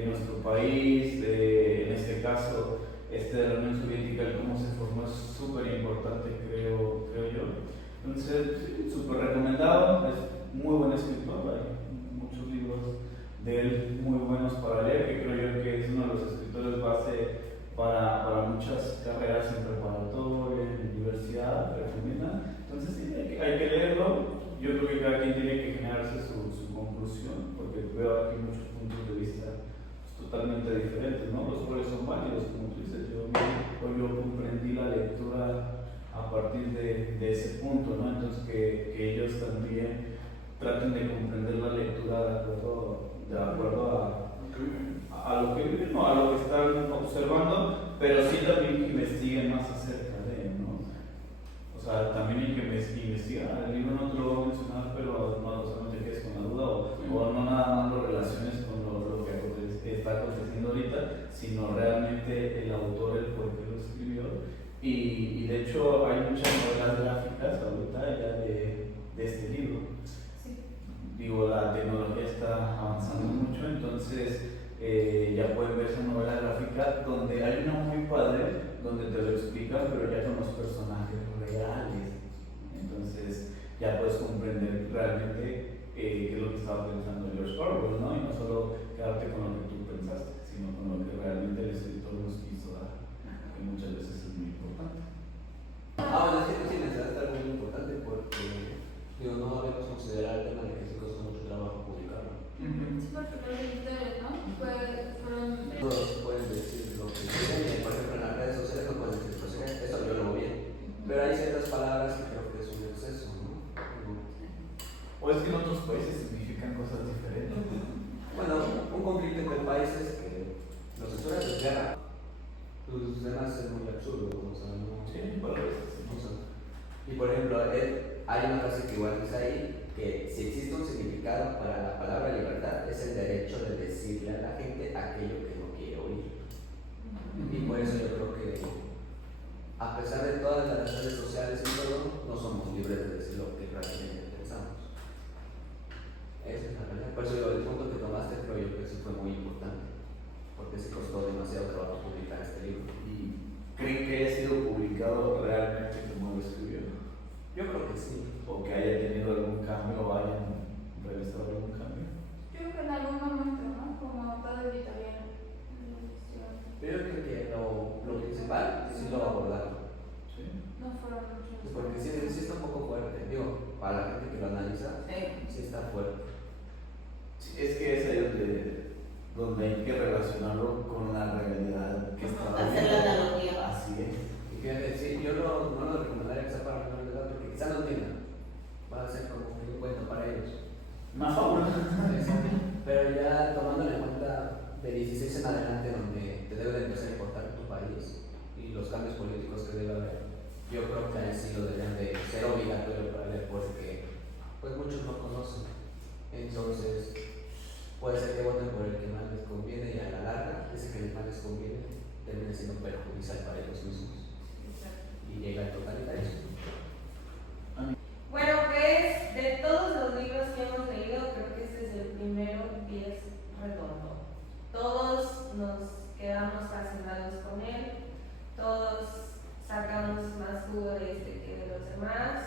nuestro país, en este caso, de la Unión Soviética, el cómo se formó es súper importante, creo yo. Entonces, sí, súper recomendado, es muy buen escritor, hay muchos libros de él muy buenos para leer, que creo yo que es uno de los escritores base para muchas carreras en preparatoria, en universidad, recomiendan. Entonces, sí, hay que leerlo. Yo creo que cada quien tiene que generarse su conclusión, porque veo aquí muchos puntos de vista totalmente diferentes, ¿no? Los cuales son válidos, como tú dices. Yo comprendí la lectura a partir de ese punto, ¿no? Entonces, que ellos también traten de comprender la lectura de acuerdo a lo que viven, ¿no?, a lo que están observando, pero sí también que investiguen más acerca de, ¿no? O sea, también hay que investigar. El libro no te lo voy a mencionar, pero no te quedes con la duda, o no nada más lo relaciones con lo que está aconteciendo ahorita, sino realmente el autor, el por qué lo escribió. Y de hecho hay muchas novelas gráficas ahorita ya de este libro. Sí. Digo, la tecnología está avanzando mucho, entonces ya pueden ver esa novela gráfica donde hay una muy padre, donde te lo explican, pero ya con los personajes reales. Entonces ya puedes comprender realmente qué es lo que estaba pensando George Orwell, ¿no? Y no solo quedarte con lo que tú pensaste, sino con lo que realmente el escritor nos quiso dar, que muchas veces es muy importante. Bueno, es que tú sí mencionaste algo muy importante porque, digo, no debemos considerar el tema de que sí costó mucho trabajo publicarlo. Sí, porque los editores, ¿no? Fueron... Todos pueden decir lo que quieren, y por ejemplo en las redes sociales no pueden decir groserías, eso yo lo veo bien. Pero hay ciertas palabras que creo que es un exceso, ¿no? O es que en otros países significan cosas diferentes. Bueno, un conflicto entre países que los censuras es guerra. Pues además es muy absurdo, o sea, no. Sí, por eso. O sea, y por ejemplo, hay una frase que igual dice ahí, que si existe un significado para la palabra libertad, es el derecho de decirle a la gente aquello que no quiere oír. Y por eso yo creo que, a pesar de todas las redes sociales y todo, no somos libres de decir lo que realmente pensamos. Esa es la realidad. Por eso digo, el punto que tomaste creo yo que sí fue muy importante, porque sí costó demasiado trabajo publicar este libro. ¿Y creen que haya sido publicado realmente como lo escribió? Yo creo que sí. ¿O que haya tenido algún cambio o hayan realizado algún cambio? Yo creo que en algún momento, ¿no? Como todo editorial. Pero yo creo que lo principal sí lo abordaron. Sí. No fueron muchos. Porque sí está un poco fuerte. Digo, para la gente que lo analiza, sí está fuerte. Sí, es que es ahí donde hay que relacionarlo con la realidad que está Hacer la analogía. Así es. Y fíjate, sí, yo no lo recomendaría que sea para menores de edad, porque quizás no entiendan. Va a ser como un cuento para ellos. Una fábula. Pero ya tomándole en cuenta de 16 en adelante, donde te debe de empezar a importar tu país y los cambios políticos que debe haber, yo creo que ahí sí lo deberían de ser obligatorio para leer, porque pues muchos no conocen. Entonces, puede ser que voten por el que más les conviene y a la larga, ese que más les conviene termine siendo perjudicial para ellos mismos. Y llega el totalitarismo. Bueno, pues de todos los libros que hemos leído, creo que este es el primero y es redondo. Todos nos quedamos fascinados con él, todos sacamos más jugo de este que de los demás,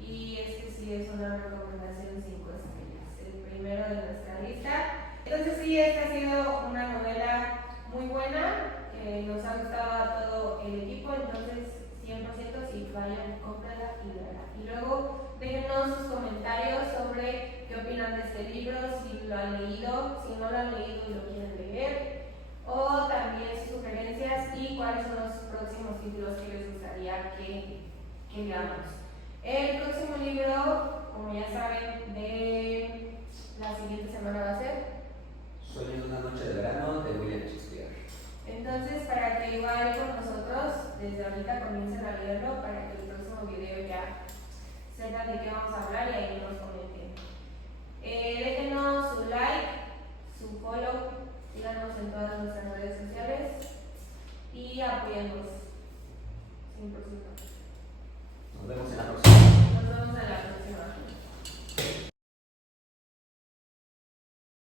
y este sí es una recomendación 5 estrellas, el primero de nuestra lista. Entonces sí, esta ha sido una novela muy buena, nos ha gustado a todo el equipo, entonces 100% sí, vayan, cómprenla y léanla. Y luego déjenos sus comentarios sobre qué opinan de este libro, si lo han leído, si no lo han leído y lo quieren leer, o también sus sugerencias y cuáles son los próximos títulos que les gustaría que leamos. El próximo libro, como ya saben, de la siguiente semana va a ser Sueños de una noche de verano de William Shakespeare. entonces, para que igual con nosotros, desde ahorita comiencen a leerlo, para que el próximo video ya sepan de qué vamos a hablar y ahí nos comenten. Déjenos su like, su follow, síganos en todas nuestras redes sociales y apóyennos 100%. Nos vemos en la próxima.